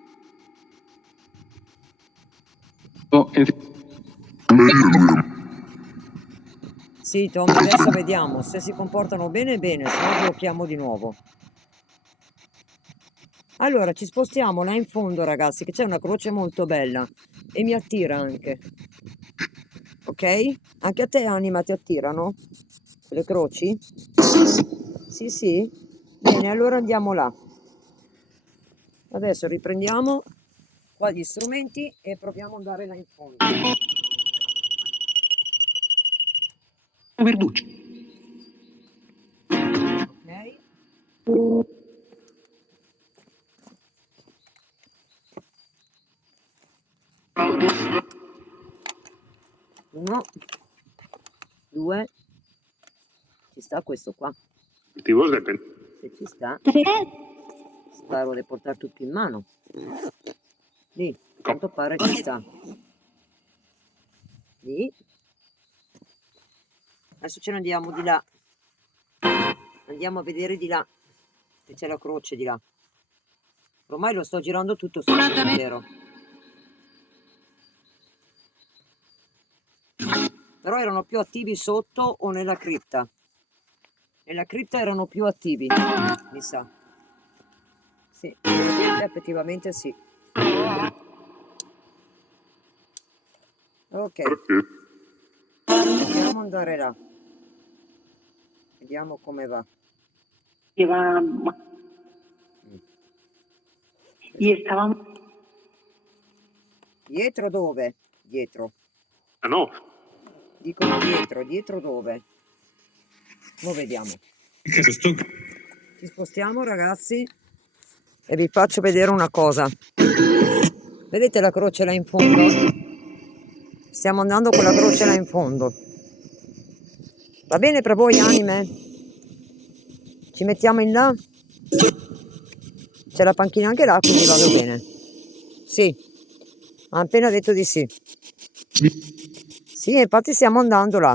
Sì, Tom, adesso vediamo. Se si comportano bene, bene, se no blocchiamo di nuovo. Allora, ci spostiamo là in fondo, ragazzi, che c'è una croce molto bella e mi attira anche. Ok? Anche a te, Anima, ti attirano? Le croci? Sì, sì. Bene, allora andiamo là. Adesso riprendiamo qua gli strumenti e proviamo ad andare là in fondo. Verducci. Ok? Uno, due, ci sta questo qua. Se ci sta, spero di portare tutto in mano. Lì, quanto pare ci sta. Lì. Adesso ce ne andiamo di là. Andiamo a vedere di là, che c'è la croce di là. Ormai lo sto girando tutto sul cimitero. Però erano più attivi sotto o nella cripta. Nella cripta erano più attivi, mi sa. Sì, nella cripta effettivamente sì. Ok, proviamo ad andare là. Vediamo come va. Dietro dove? Dietro. No. Dicono dietro. Dietro dove? Lo vediamo. Ci spostiamo, ragazzi, e vi faccio vedere una cosa. Vedete la croce là in fondo? Stiamo andando con la croce là in fondo. Va bene per voi, anime? Ci mettiamo in là? C'è la panchina anche là, quindi vado bene. Sì, ha appena detto di sì. Sì, infatti stiamo andando là.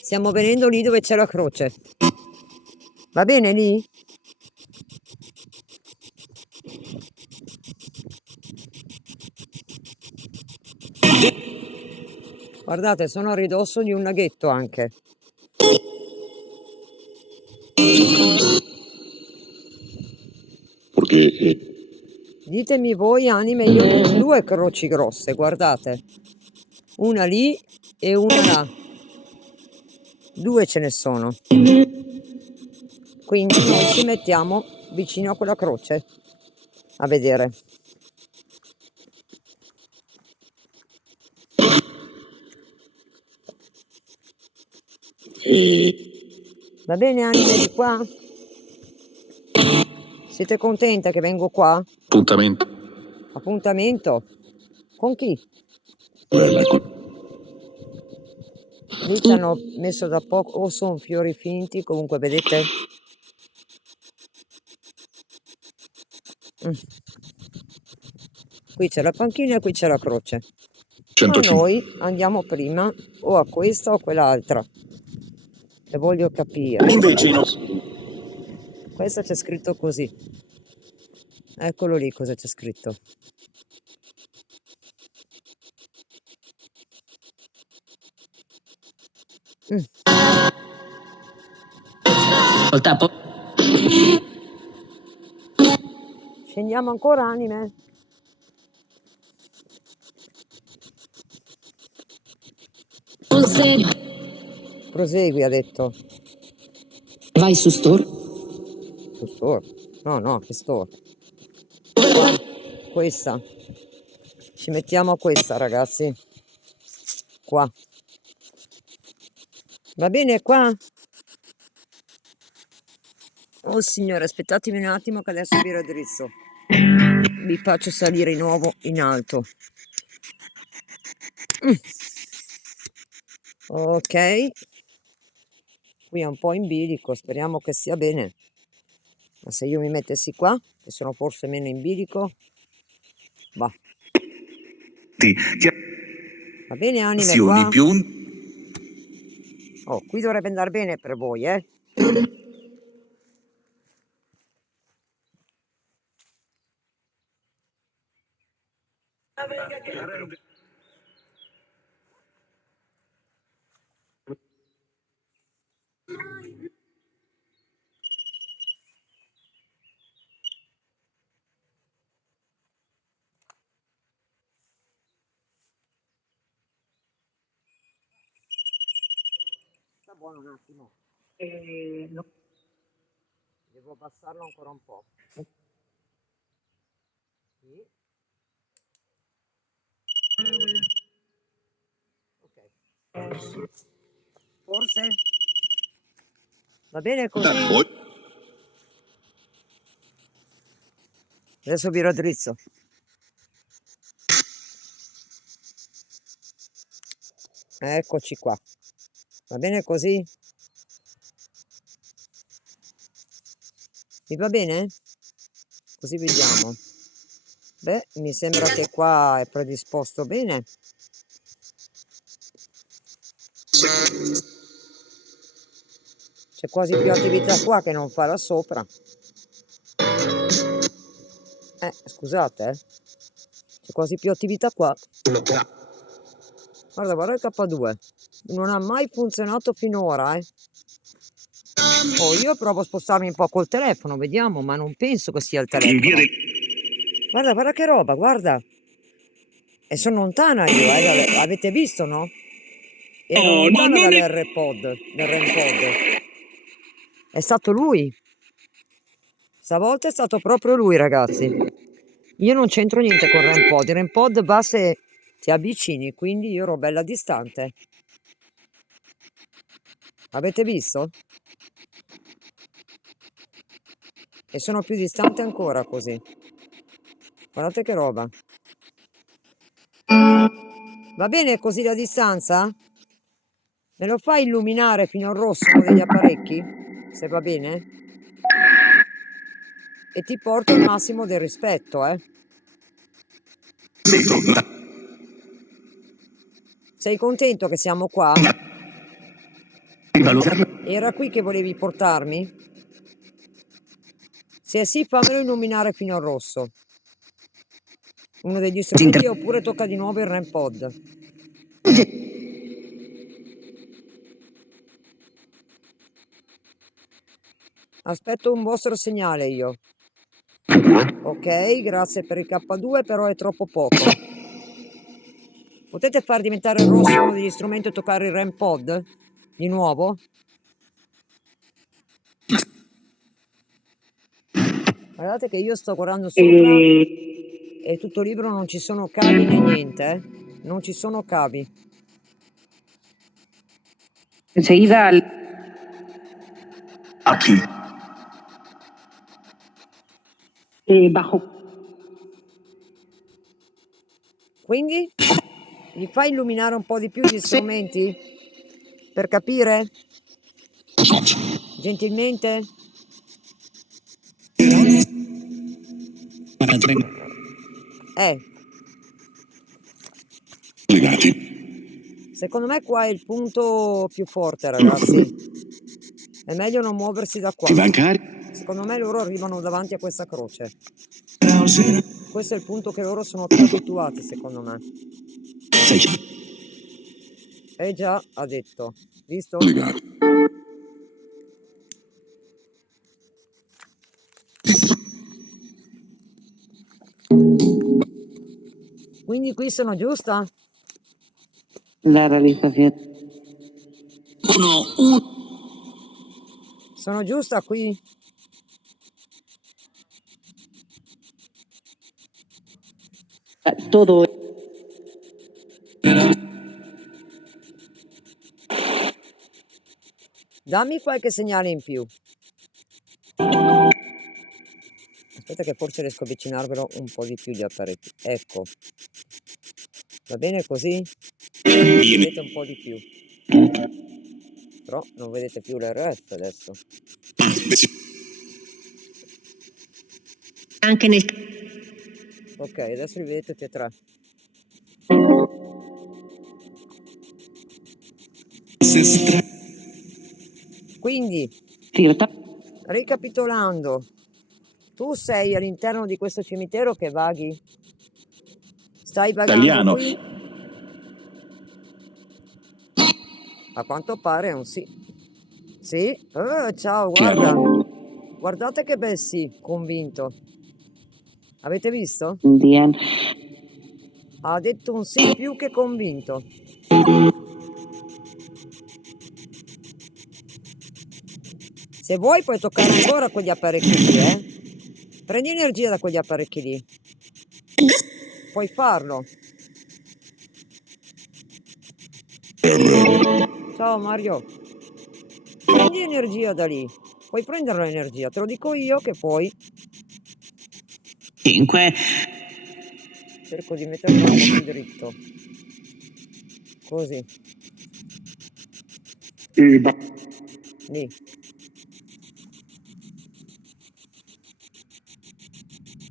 Stiamo venendo lì dove c'è la croce. Va bene lì? Guardate, sono a ridosso di un laghetto anche. Perché Ditemi voi, anime, io ho due croci grosse, guardate. Una lì e una là. Due ce ne sono. Quindi noi ci mettiamo vicino a quella croce a vedere. Va bene, anime, di qua? Siete contenta che vengo qua? Appuntamento. Appuntamento? Con chi? Lì ci hanno messo da poco, o sono fiori finti, comunque vedete? Qui c'è la panchina e qui c'è la croce. Ma 150. noi andiamo prima o a questa o a quell'altra. E voglio capire. Invece i nostri. Questa c'è scritto così. Eccolo lì cosa c'è scritto. Mm. Col tappo. Scendiamo ancora, anime? Sul serio. Prosegui, ha detto. Vai su store. Su store. No, che store. Questa. Ci mettiamo a questa, ragazzi. Qua. Va bene qua? Oh signore, aspettatemi un attimo che adesso vi raddrizzo. Vi faccio salire di nuovo in alto. Ok. Qui è un po' in bilico, speriamo che sia bene. Ma se io mi mettessi qua, che sono forse meno in bilico, va. Va bene, anime, qua? Più Oh, qui dovrebbe andare bene per voi, eh? Sta buono un attimo. Devo abbassarlo ancora un po'. Sì. Ok. Forse? Va bene così? Adesso vi raddrizzo. Eccoci qua. Va bene così? Vi va bene? Così vediamo. Beh, mi sembra che qua è predisposto bene. C'è quasi più attività qua che non fa là sopra. Scusate, c'è quasi più attività qua. Guarda il K2. Non ha mai funzionato finora, Oh, io provo a spostarmi un po' col telefono, vediamo, ma non penso che sia il telefono. Guarda che roba, guarda. E sono lontana io, avete visto, no? Ero lontana dall'RPod, del REMPod. È stato lui. Stavolta è stato proprio lui, ragazzi. Io non c'entro niente con REMPod. Il REMPod va se ti avvicini, quindi io ero bella distante. Avete visto? E sono più distante ancora così. Guardate che roba. Va bene così la distanza? Me lo fai illuminare fino al rosso uno degli apparecchi? Se va bene? E ti porto il massimo del rispetto, Sei contento che siamo qua? Era qui che volevi portarmi? Se sì, fammelo illuminare fino al rosso. Uno degli strumenti oppure tocca di nuovo il REMPod. Aspetto un vostro segnale io. Ok, grazie per il K2, però è troppo poco. Potete far diventare rosso uno degli strumenti e toccare il REMPod? Di nuovo? Guardate che io sto guardando sopra e tutto libro non ci sono cavi né niente, Non ci sono cavi. Enseguida bajo. Quindi? Mi fai illuminare un po' di più gli strumenti? Per capire? Gentilmente? Legati. Secondo me qua è il punto più forte, ragazzi. È meglio non muoversi da qua. Ti va carico? Secondo me loro arrivano davanti a questa croce. Questo è il punto che loro sono più abituati, secondo me. Già, ha detto. Visto? Legati. Quindi qui sono giusta? La realizzazione. Sono giusta qui? Todo. Dammi qualche segnale in più. Aspetta che forse riesco a avvicinarvelo un po' di più gli apparecchi. Ecco. Va bene così? Vedete un po' di più. Però non vedete più l'RF adesso. Anche nel Ok, adesso li vedete tutti e tre. Quindi, Tirta. ricapitolando, tu sei all'interno di questo cimitero che vaghi? Stai vagando Italiano. qui? A quanto pare è un sì. Sì? Ciao, guarda. Guardate che bel sì, convinto. Avete visto? Bien. Ha detto un sì più che convinto. Se vuoi puoi toccare ancora quegli apparecchi lì, eh? Prendi energia da quegli apparecchi lì. Puoi farlo. Ciao Mario. Prendi energia da lì. Puoi prendere l'energia, te lo dico io che puoi. 5. Cerco di metterlo un po' più dritto. Così. Lì.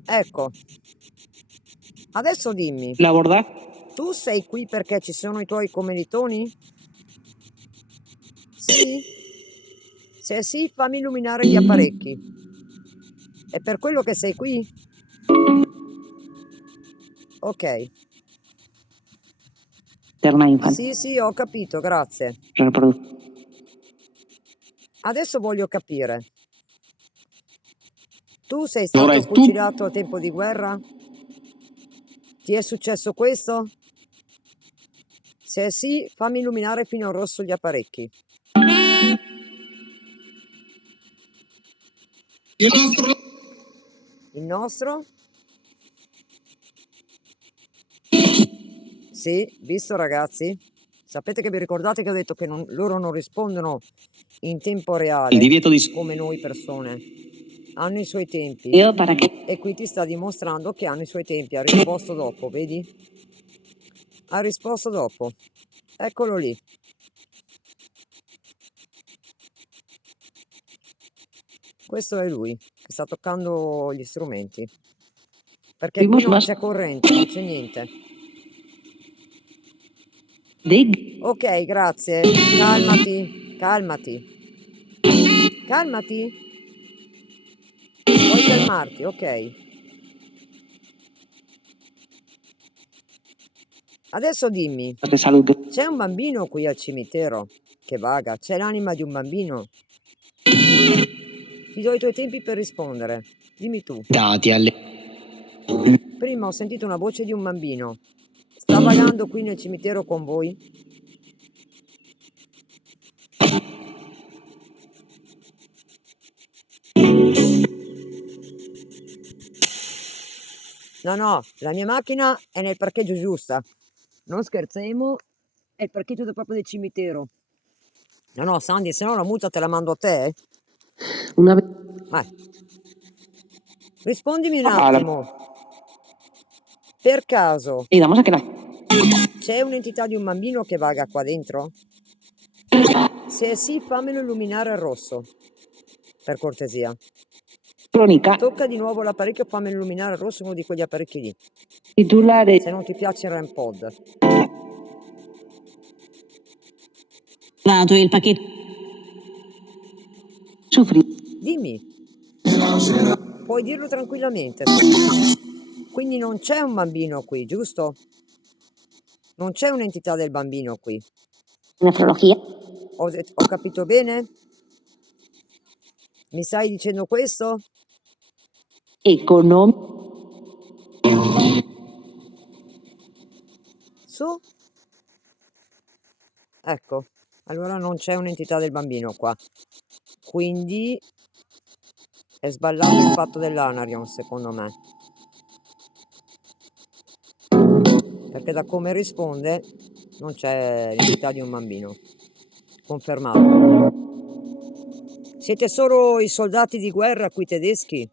Ecco. Adesso dimmi, La borda. tu sei qui perché ci sono i tuoi commilitoni? Sì? Se sì, fammi illuminare gli apparecchi. È per quello che sei qui? Ok. Terna infant. Sì, ho capito, grazie. Adesso voglio capire. Tu sei Allora stato è tu. fucilato a tempo di guerra? Ti è successo questo? Se sì, fammi illuminare fino al rosso gli apparecchi. Il nostro? Sì, visto ragazzi? Sapete che vi ricordate che ho detto che loro non rispondono in tempo reale, Il divieto di come noi persone. Hanno i suoi tempi. Io para che. E qui ti sta dimostrando che hanno i suoi tempi. Ha risposto dopo, vedi? Ha risposto dopo. Eccolo lì. Questo è lui, che sta toccando gli strumenti. Perché qui non c'è corrente, non c'è niente. Dig. Ok, grazie. Calmati, calmati. Calmati. Puoi calmarti, ok. Adesso dimmi, De salud. c'è un bambino qui al cimitero che vaga? C'è l'anima di un bambino? Ti do i tuoi tempi per rispondere. Dimmi tu. dati alle Prima ho sentito una voce di un bambino. Sta vagando qui nel cimitero con voi? No, la mia macchina è nel parcheggio giusta. Non scherziamo, è il parcheggio proprio del cimitero. No, Sandy, se no la multa te la mando a te. Una. Rispondimi un attimo. Per caso Y damos a que la. c'è un'entità di un bambino che vaga qua dentro? Se sì, fammelo illuminare al rosso. Per cortesia. cronica, Tocca di nuovo l'apparecchio, fammi illuminare il rosso, uno di quegli apparecchi lì. titolare, Se non ti piace il REM pod. Vato il pacchetto. soffri, Dimmi, puoi dirlo tranquillamente. Quindi non c'è un bambino qui, giusto? Non c'è un'entità del bambino qui. nefrologia, Ho capito bene? Mi stai dicendo questo? economico, Su? Ecco, allora non c'è un'entità del bambino qua. Quindi è sballato il fatto dell'Anarion, secondo me. Perché da come risponde non c'è l'entità di un bambino. Confermato. Siete solo i soldati di guerra qui tedeschi?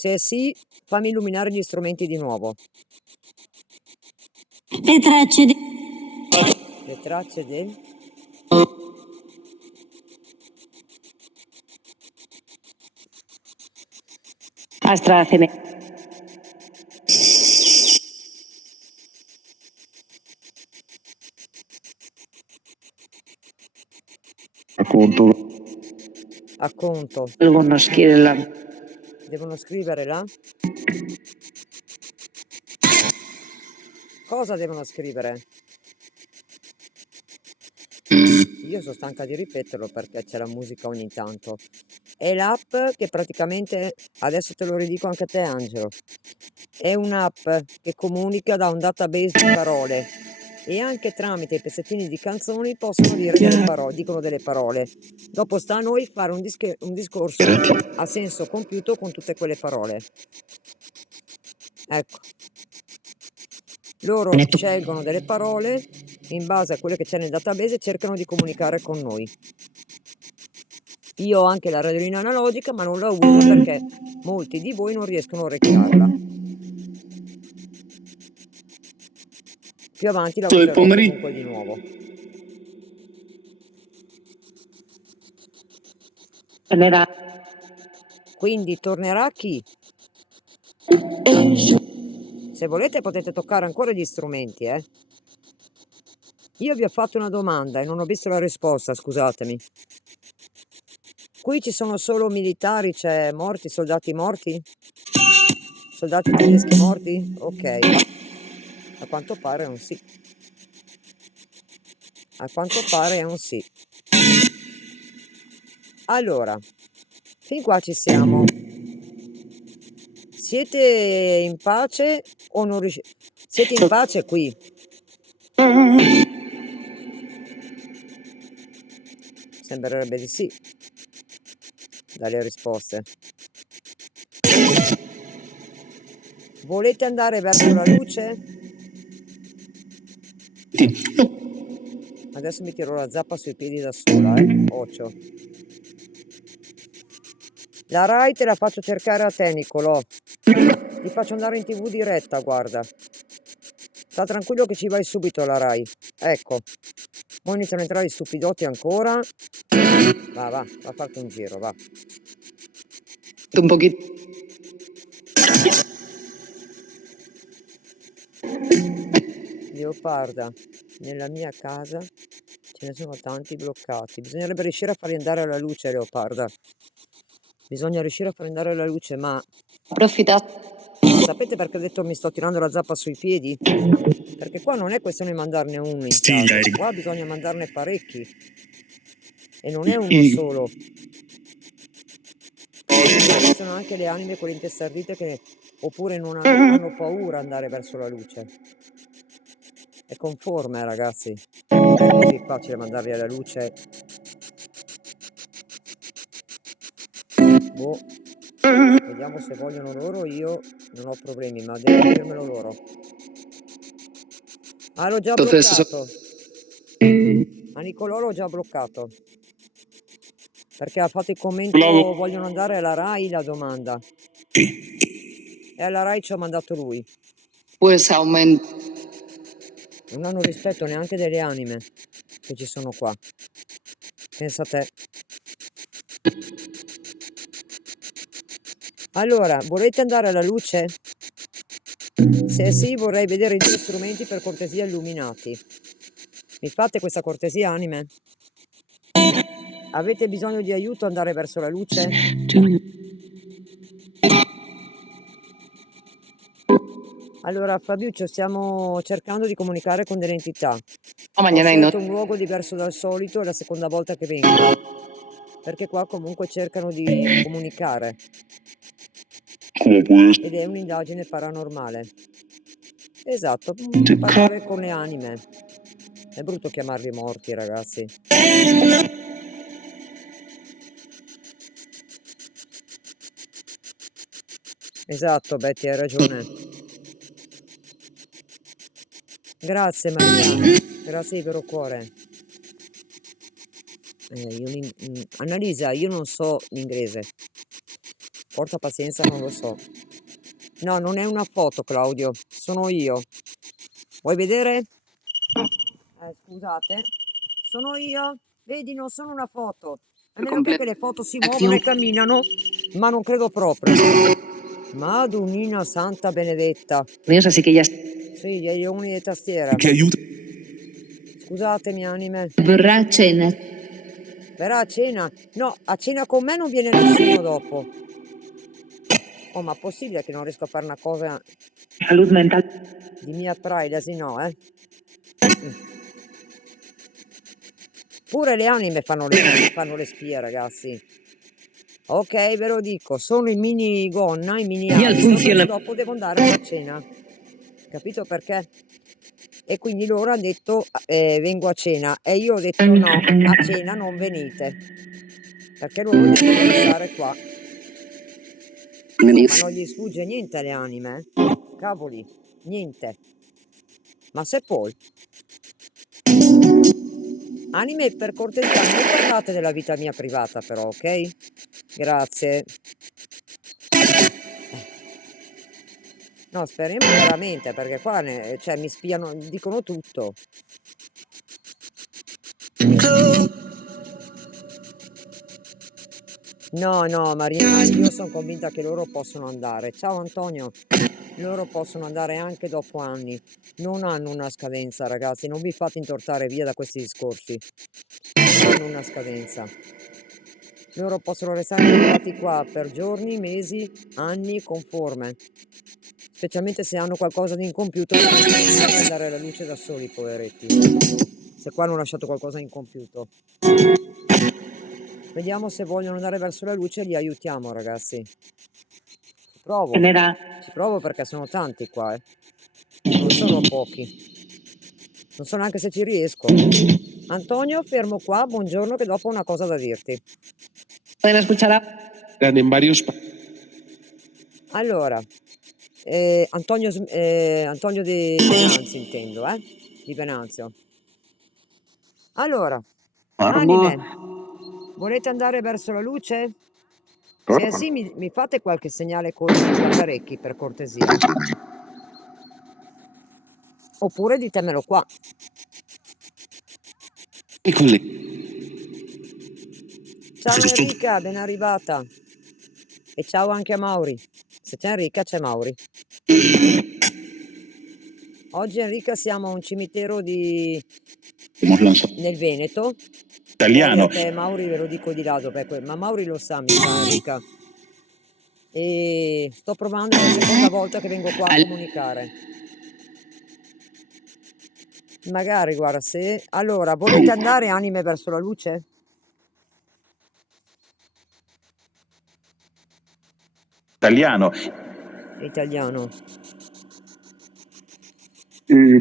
Se sì, fammi illuminare gli strumenti di nuovo. Le tracce di... Le tracce del... AstraZeneca, A conto. devono scriverla, Devono scrivere là? Cosa devono scrivere? Io sono stanca di ripeterlo perché c'è la musica ogni tanto. È l'app che praticamente, adesso te lo ridico anche a te Angelo, è un'app che comunica da un database di parole e anche tramite i pezzettini di canzoni possono dire delle parole, dicono delle parole. Dopo sta a noi fare un discorso a senso compiuto con tutte quelle parole. Ecco. Loro scelgono delle parole in base a quelle che c'è nel database e cercano di comunicare con noi. Io ho anche la radiolina analogica, ma non la uso perché molti di voi non riescono a orecchiarla. Più avanti la del userò pomeriggio. comunque di nuovo. genera, Quindi tornerà chi? Se volete potete toccare ancora gli strumenti, eh. Io vi ho fatto una domanda e non ho visto la risposta, scusatemi. Qui ci sono solo militari, c'è morti, soldati morti? Soldati tedeschi morti? Ok. A quanto pare è un sì. A quanto pare è un sì. Allora, fin qua ci siamo. Siete in pace o non riuscite? Siete in pace qui? Sembrerebbe di sì, dalle risposte. Volete andare verso la luce? Adesso mi tiro la zappa sui piedi da sola, occhio. La Rai te la faccio cercare a te, Nicolò. Ti faccio andare in TV diretta, guarda. Sta tranquillo che ci vai subito alla Rai. Ecco. Poi iniziano a entrare gli stupidotti ancora. Va, a farti un giro, va. un pochino, Leoparda, nella mia casa ce ne sono tanti bloccati. Bisognerebbe riuscire a farli andare alla luce, Leoparda. Bisogna riuscire a far andare alla luce, ma approfittato, sapete perché ho detto mi sto tirando la zappa sui piedi? Perché qua non è questione di mandarne uno in casa, qua bisogna mandarne parecchi. E non è uno solo. Ci sono anche le anime, quelle intestardite che oppure non hanno paura ad andare verso la luce. È conforme, ragazzi. Non è così facile mandarli alla luce. Boh. Vediamo se vogliono loro, io non ho problemi, ma devono dirmelo loro. Ah, l'ho già bloccato. A Nicolò l'ho già bloccato. Perché ha fatto il commento, vogliono andare alla Rai, la domanda. E alla Rai ci ho mandato lui. pues aumenta, Non hanno rispetto neanche delle anime che ci sono qua. Pensa a te. Allora, volete andare alla luce? Se sì, vorrei vedere i due strumenti per cortesia illuminati. Mi fate questa cortesia, anime? Avete bisogno di aiuto ad andare verso la luce? Allora, Fabiuccio, stiamo cercando di comunicare con delle entità. Ho Mañana y scelto no. un luogo diverso dal solito, è la seconda volta che vengo, perché qua comunque cercano di comunicare ¿Cómo puedes? ed è un'indagine paranormale. Esatto, parlare con le anime. È brutto chiamarli morti, ragazzi. Esatto, Betty, hai ragione. Grazie, Maria. Grazie di vero cuore. Annalisa, io non so l'inglese. Porta pazienza, non lo so. No, non è una foto, Claudio. Sono io. Vuoi vedere? Scusate. Sono io. Vedi, non sono una foto. A meno che le foto si muovono e camminano, ma non credo proprio. Madonnina Santa Benedetta. Así que ya Sì, gli aioni di tastiera. Che aiuta. Scusatemi, anime. Verrà a cena. Verrà a cena? No, a cena con me non viene nessuno dopo. Oh, ma possibile che non riesco a fare una cosa salud mental. di mia privacy? No, eh? Pure le anime fanno le spie, ragazzi. Ok, ve lo dico, sono i mini gonna, i mini anime, perché dopo devo andare a cena. Capito perché? E quindi loro hanno detto vengo a cena e io ho detto no, a cena non venite. Perché loro devono restare qua. Ma non gli sfugge niente alle anime, eh? Cavoli, niente. Ma se poi... Anime, per cortesia, non parlate della vita mia privata però, ok? Grazie. No, speriamo veramente, perché qua cioè, mi spiano, dicono tutto. No, no, Marina, io sono convinta che loro possono andare. Ciao Antonio, loro possono andare anche dopo anni. Non hanno una scadenza, ragazzi, non vi fate intortare via da questi discorsi. Non hanno una scadenza. Loro possono restare intrappolati qua per giorni, mesi, anni, conforme. Specialmente se hanno qualcosa di incompiuto, non possono andare alla luce da soli, poveretti. Se qua hanno lasciato qualcosa di incompiuto. Vediamo se vogliono andare verso la luce e li aiutiamo, ragazzi. Ci provo. Ci provo perché sono tanti qua, eh. Non sono pochi. Non so neanche se ci riesco. Antonio, fermo qua, buongiorno, che dopo ho una cosa da dirti. Pueden escuchar Eran en varios Allora, Antonio di Venanzio intendo, di Venanzio. Allora, anime, volete andare verso la luce? Se è sì, mi fate qualche segnale con gli apparecchi, per cortesia. Oppure ditemelo qua. Ciao Enrica, ben arrivata. E ciao anche a Mauri. Se c'è Enrica, c'è Mauri. Oggi Enrica siamo a un cimitero nel Veneto. Italiano. Poi a te, Mauri, ve lo dico di là dov'è ma Mauri lo sa, mi sa, Enrica. E sto provando, è la seconda volta che vengo qua a comunicare. Magari, guarda, se... Allora, volete andare anime verso la luce? Italiano. Italiano.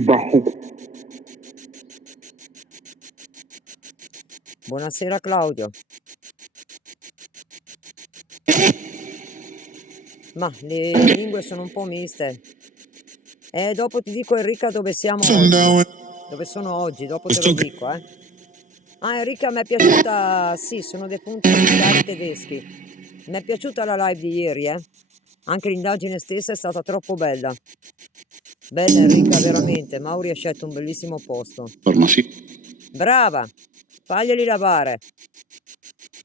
bajo. Buonasera Claudio. Ma le lingue sono un po' miste. Dopo ti dico Enrica dove siamo oggi. Dove sono oggi, dopo te lo dico, Ah, Enrica, mi è piaciuta... Sì, sono dei punti militari tedeschi. Mi è piaciuta la live di ieri, Anche l'indagine stessa è stata troppo bella. Bella Enrica, veramente. Mauri ha scelto un bellissimo posto. Brava! Faglieli lavare.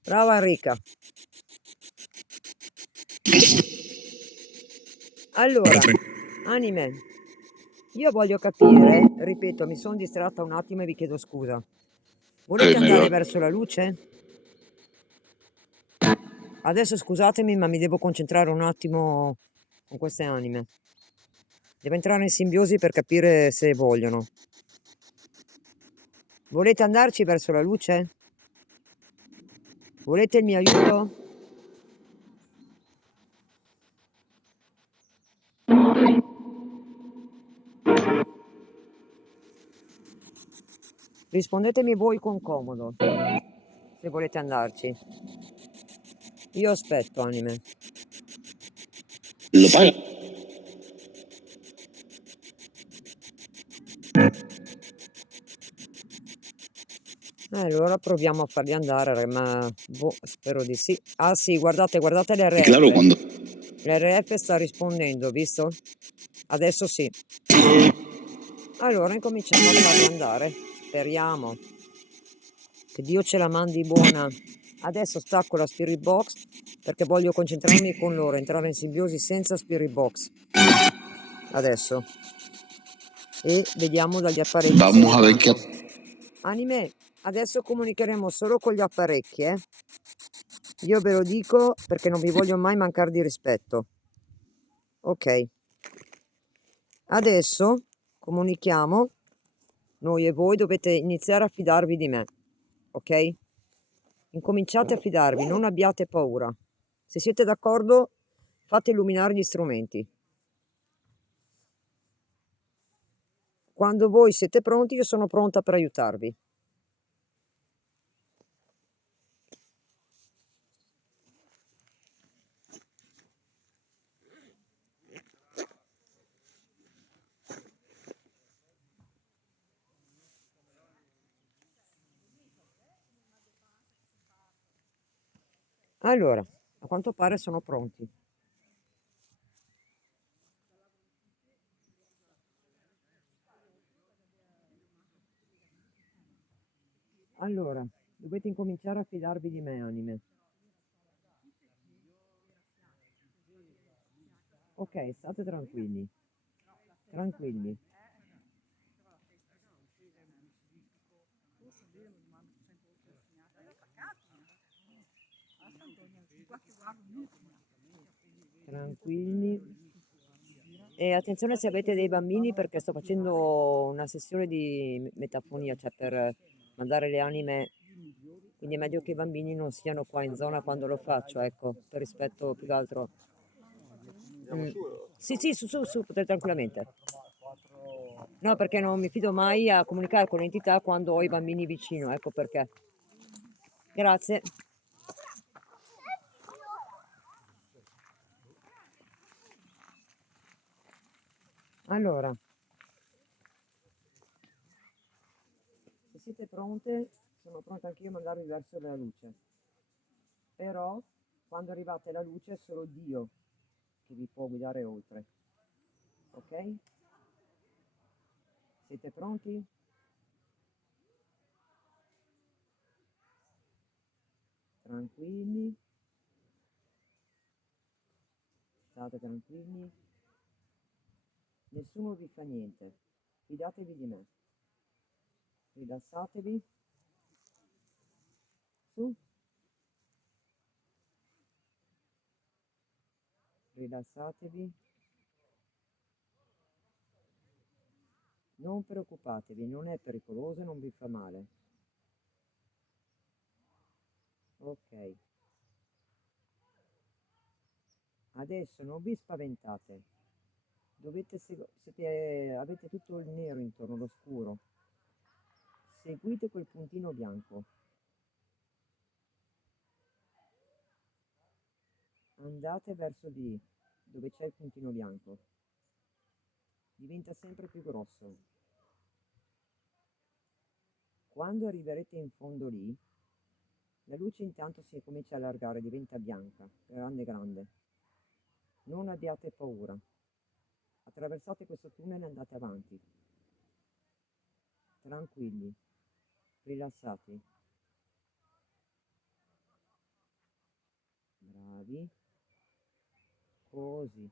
Brava Enrica. Allora, anime, io voglio capire, ripeto, mi sono distratta un attimo e vi chiedo scusa. Volete andare Melhor. verso la luce? Adesso scusatemi, ma mi devo concentrare un attimo con queste anime. Devo entrare in simbiosi per capire se vogliono. Volete andarci verso la luce? Volete il mio aiuto? Rispondetemi voi con comodo, se volete andarci. Io aspetto, anime. Lo paga. Allora proviamo a farli andare, ma boh, spero di sì. Ah sì, guardate Y claro, l'RF. cuando L'RF sta rispondendo, visto? Adesso sì. Allora incominciamo a farli andare. Speriamo che Dio ce la mandi buona. Adesso stacco la Spirit Box perché voglio concentrarmi con loro, entrare in simbiosi senza Spirit Box. Adesso. E vediamo dagli apparecchi se vamos li a ver qué mando. Anime, adesso comunicheremo solo con gli apparecchi, eh? Io ve lo dico perché non vi voglio mai mancare di rispetto. Ok. Adesso comunichiamo. Noi e voi dovete iniziare a fidarvi di me. Ok? Incominciate a fidarvi, non abbiate paura. Se siete d'accordo, fate illuminare gli strumenti. Quando voi siete pronti, io sono pronta per aiutarvi. Allora, a quanto pare sono pronti. Allora, dovete incominciare a fidarvi di me, anime. Ok, state tranquilli. Tranquilli. Tranquilli. E attenzione se avete dei bambini perché sto facendo una sessione di metafonia, cioè per mandare le anime, quindi è meglio che i bambini non siano qua in zona quando lo faccio, ecco, per rispetto più che altro. Mm. Sì, sì, su, potete tranquillamente. No, perché non mi fido mai a comunicare con l'entità quando ho i bambini vicino, ecco perché. Grazie. Allora, se siete pronte, sono pronta anch'io a mandarvi verso la luce. Però, quando arrivate alla luce è solo Dio che vi può guidare oltre. Ok? Siete pronti? Tranquilli? State tranquilli? Nessuno vi fa niente. Fidatevi di me. Rilassatevi. Su. Rilassatevi. Non preoccupatevi, non è pericoloso e non vi fa male. Ok. Adesso non vi spaventate. Avete tutto il nero intorno, lo scuro. Seguite quel puntino bianco. Andate verso di lì, dove c'è il puntino bianco. Diventa sempre più grosso. Quando arriverete in fondo lì, la luce intanto si comincia a allargare, diventa bianca, grande grande. Non abbiate paura. Attraversate questo tunnel e andate avanti. Tranquilli, rilassati. Bravi. Così.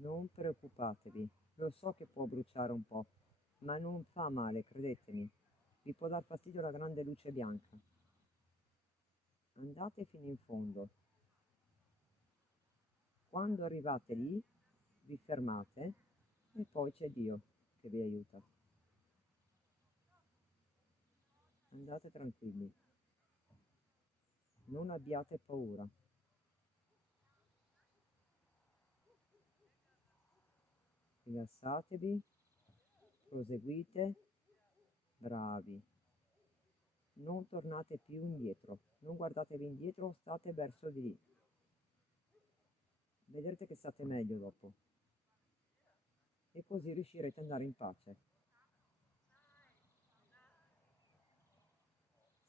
Non preoccupatevi, lo so che può bruciare un po', ma non fa male, credetemi. Vi può dar fastidio la grande luce bianca. Andate fino in fondo. Quando arrivate lì, vi fermate e poi c'è Dio che vi aiuta. Andate tranquilli. Non abbiate paura. Rilassatevi, proseguite, bravi. Non tornate più indietro, non guardatevi indietro, state verso di lì. Vedrete che state meglio dopo. E così riuscirete ad andare in pace.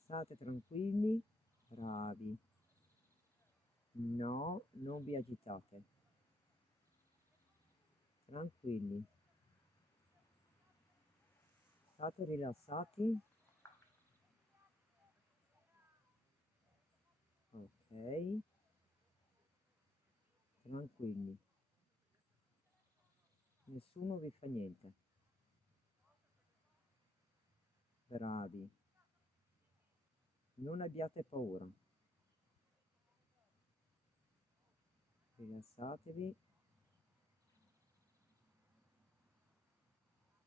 State tranquilli, bravi. No, non vi agitate. Tranquilli. State rilassati. Ok. Tranquilli. Nessuno vi fa niente. Bravi. Non abbiate paura. Rilassatevi.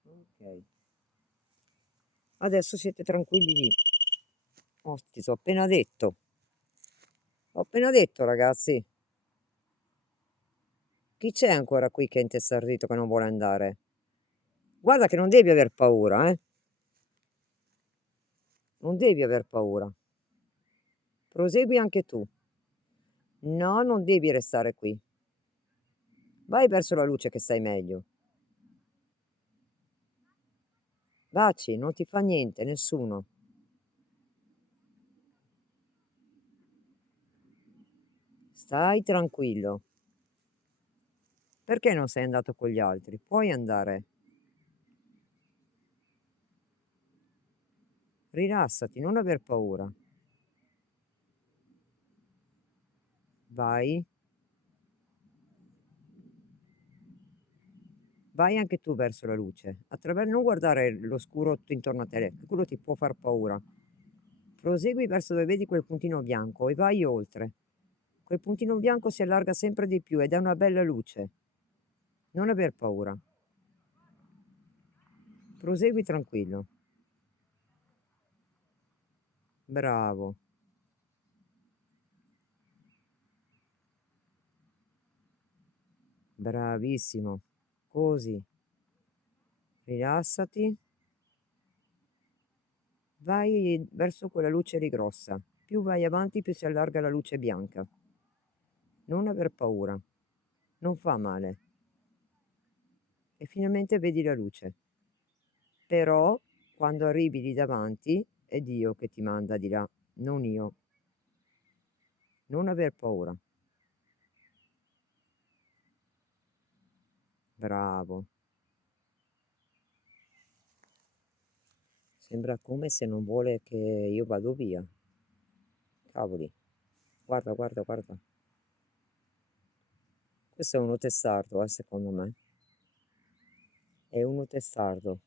Ok. Adesso siete tranquilli lì. Oh, ti ho appena detto. Ho appena detto, ragazzi. Chi c'è ancora qui che è intestardito che non vuole andare? Guarda che non devi aver paura, eh? Non devi aver paura. Prosegui anche tu. No, non devi restare qui. Vai verso la luce che stai meglio. Baci, non ti fa niente, nessuno. Stai tranquillo. Perché non sei andato con gli altri? Puoi andare. Rilassati, non aver paura. Vai. Vai anche tu verso la luce. Non guardare l'oscuro tutto intorno a te, che quello ti può far paura. Prosegui verso dove vedi quel puntino bianco e vai oltre. Quel puntino bianco si allarga sempre di più ed è una bella luce. Non aver paura. Prosegui tranquillo. Bravo. Bravissimo. Così. Rilassati. Vai verso quella luce lì grossa. Più vai avanti, più si allarga la luce bianca. Non aver paura. Non fa male. E finalmente vedi la luce. Però, quando arrivi lì davanti, è Dio che ti manda di là, non io. Non aver paura. Bravo. Sembra come se non vuole che io vado via. Cavoli. Guarda, guarda, guarda. Questo è uno testardo, secondo me. È uno testardo.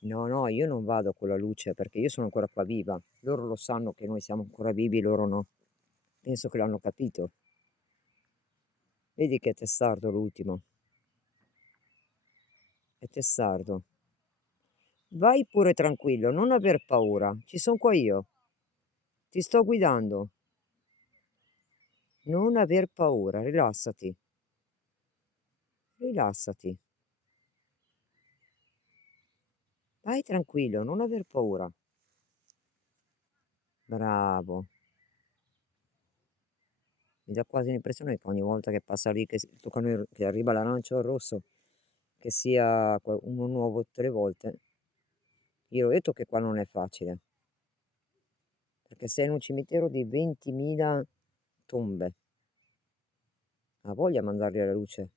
No, no, io non vado con la luce perché io sono ancora qua viva. Loro lo sanno che noi siamo ancora vivi, loro no. Penso che l'hanno capito. Vedi che è testardo l'ultimo. È testardo. Vai pure tranquillo, non aver paura. Ci sono qua io. Ti sto guidando. Non aver paura, rilassati. Rilassati. Vai tranquillo, non aver paura. Bravo. Mi dà quasi l'impressione che ogni volta che passa lì, toccano che arriva l'arancio o il rosso, che sia uno nuovo tutte le volte. Io ho detto che qua non è facile, perché sei in un cimitero di 20.000 tombe. Ha voglia di mandarli alla luce.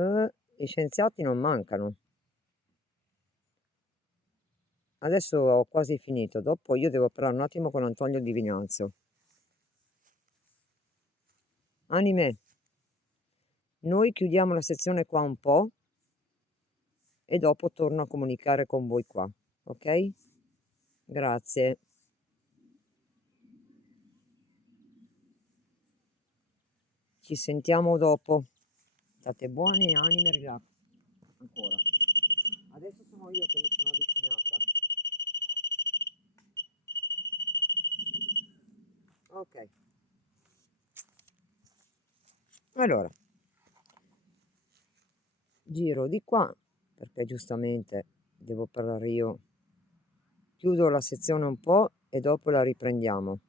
Gli scienziati non mancano. Adesso ho quasi finito, dopo io devo parlare un attimo con Antonio Di Vignanzo. Anime, noi chiudiamo la sezione qua un po' e dopo torno a comunicare con voi qua, ok? Grazie. Ci sentiamo dopo. State buoni, anime, relax. Ancora. Adesso sono io che mi sono avvicinata. Ok. Allora, giro di qua, perché giustamente devo parlare io. Chiudo la sezione un po' e dopo la riprendiamo.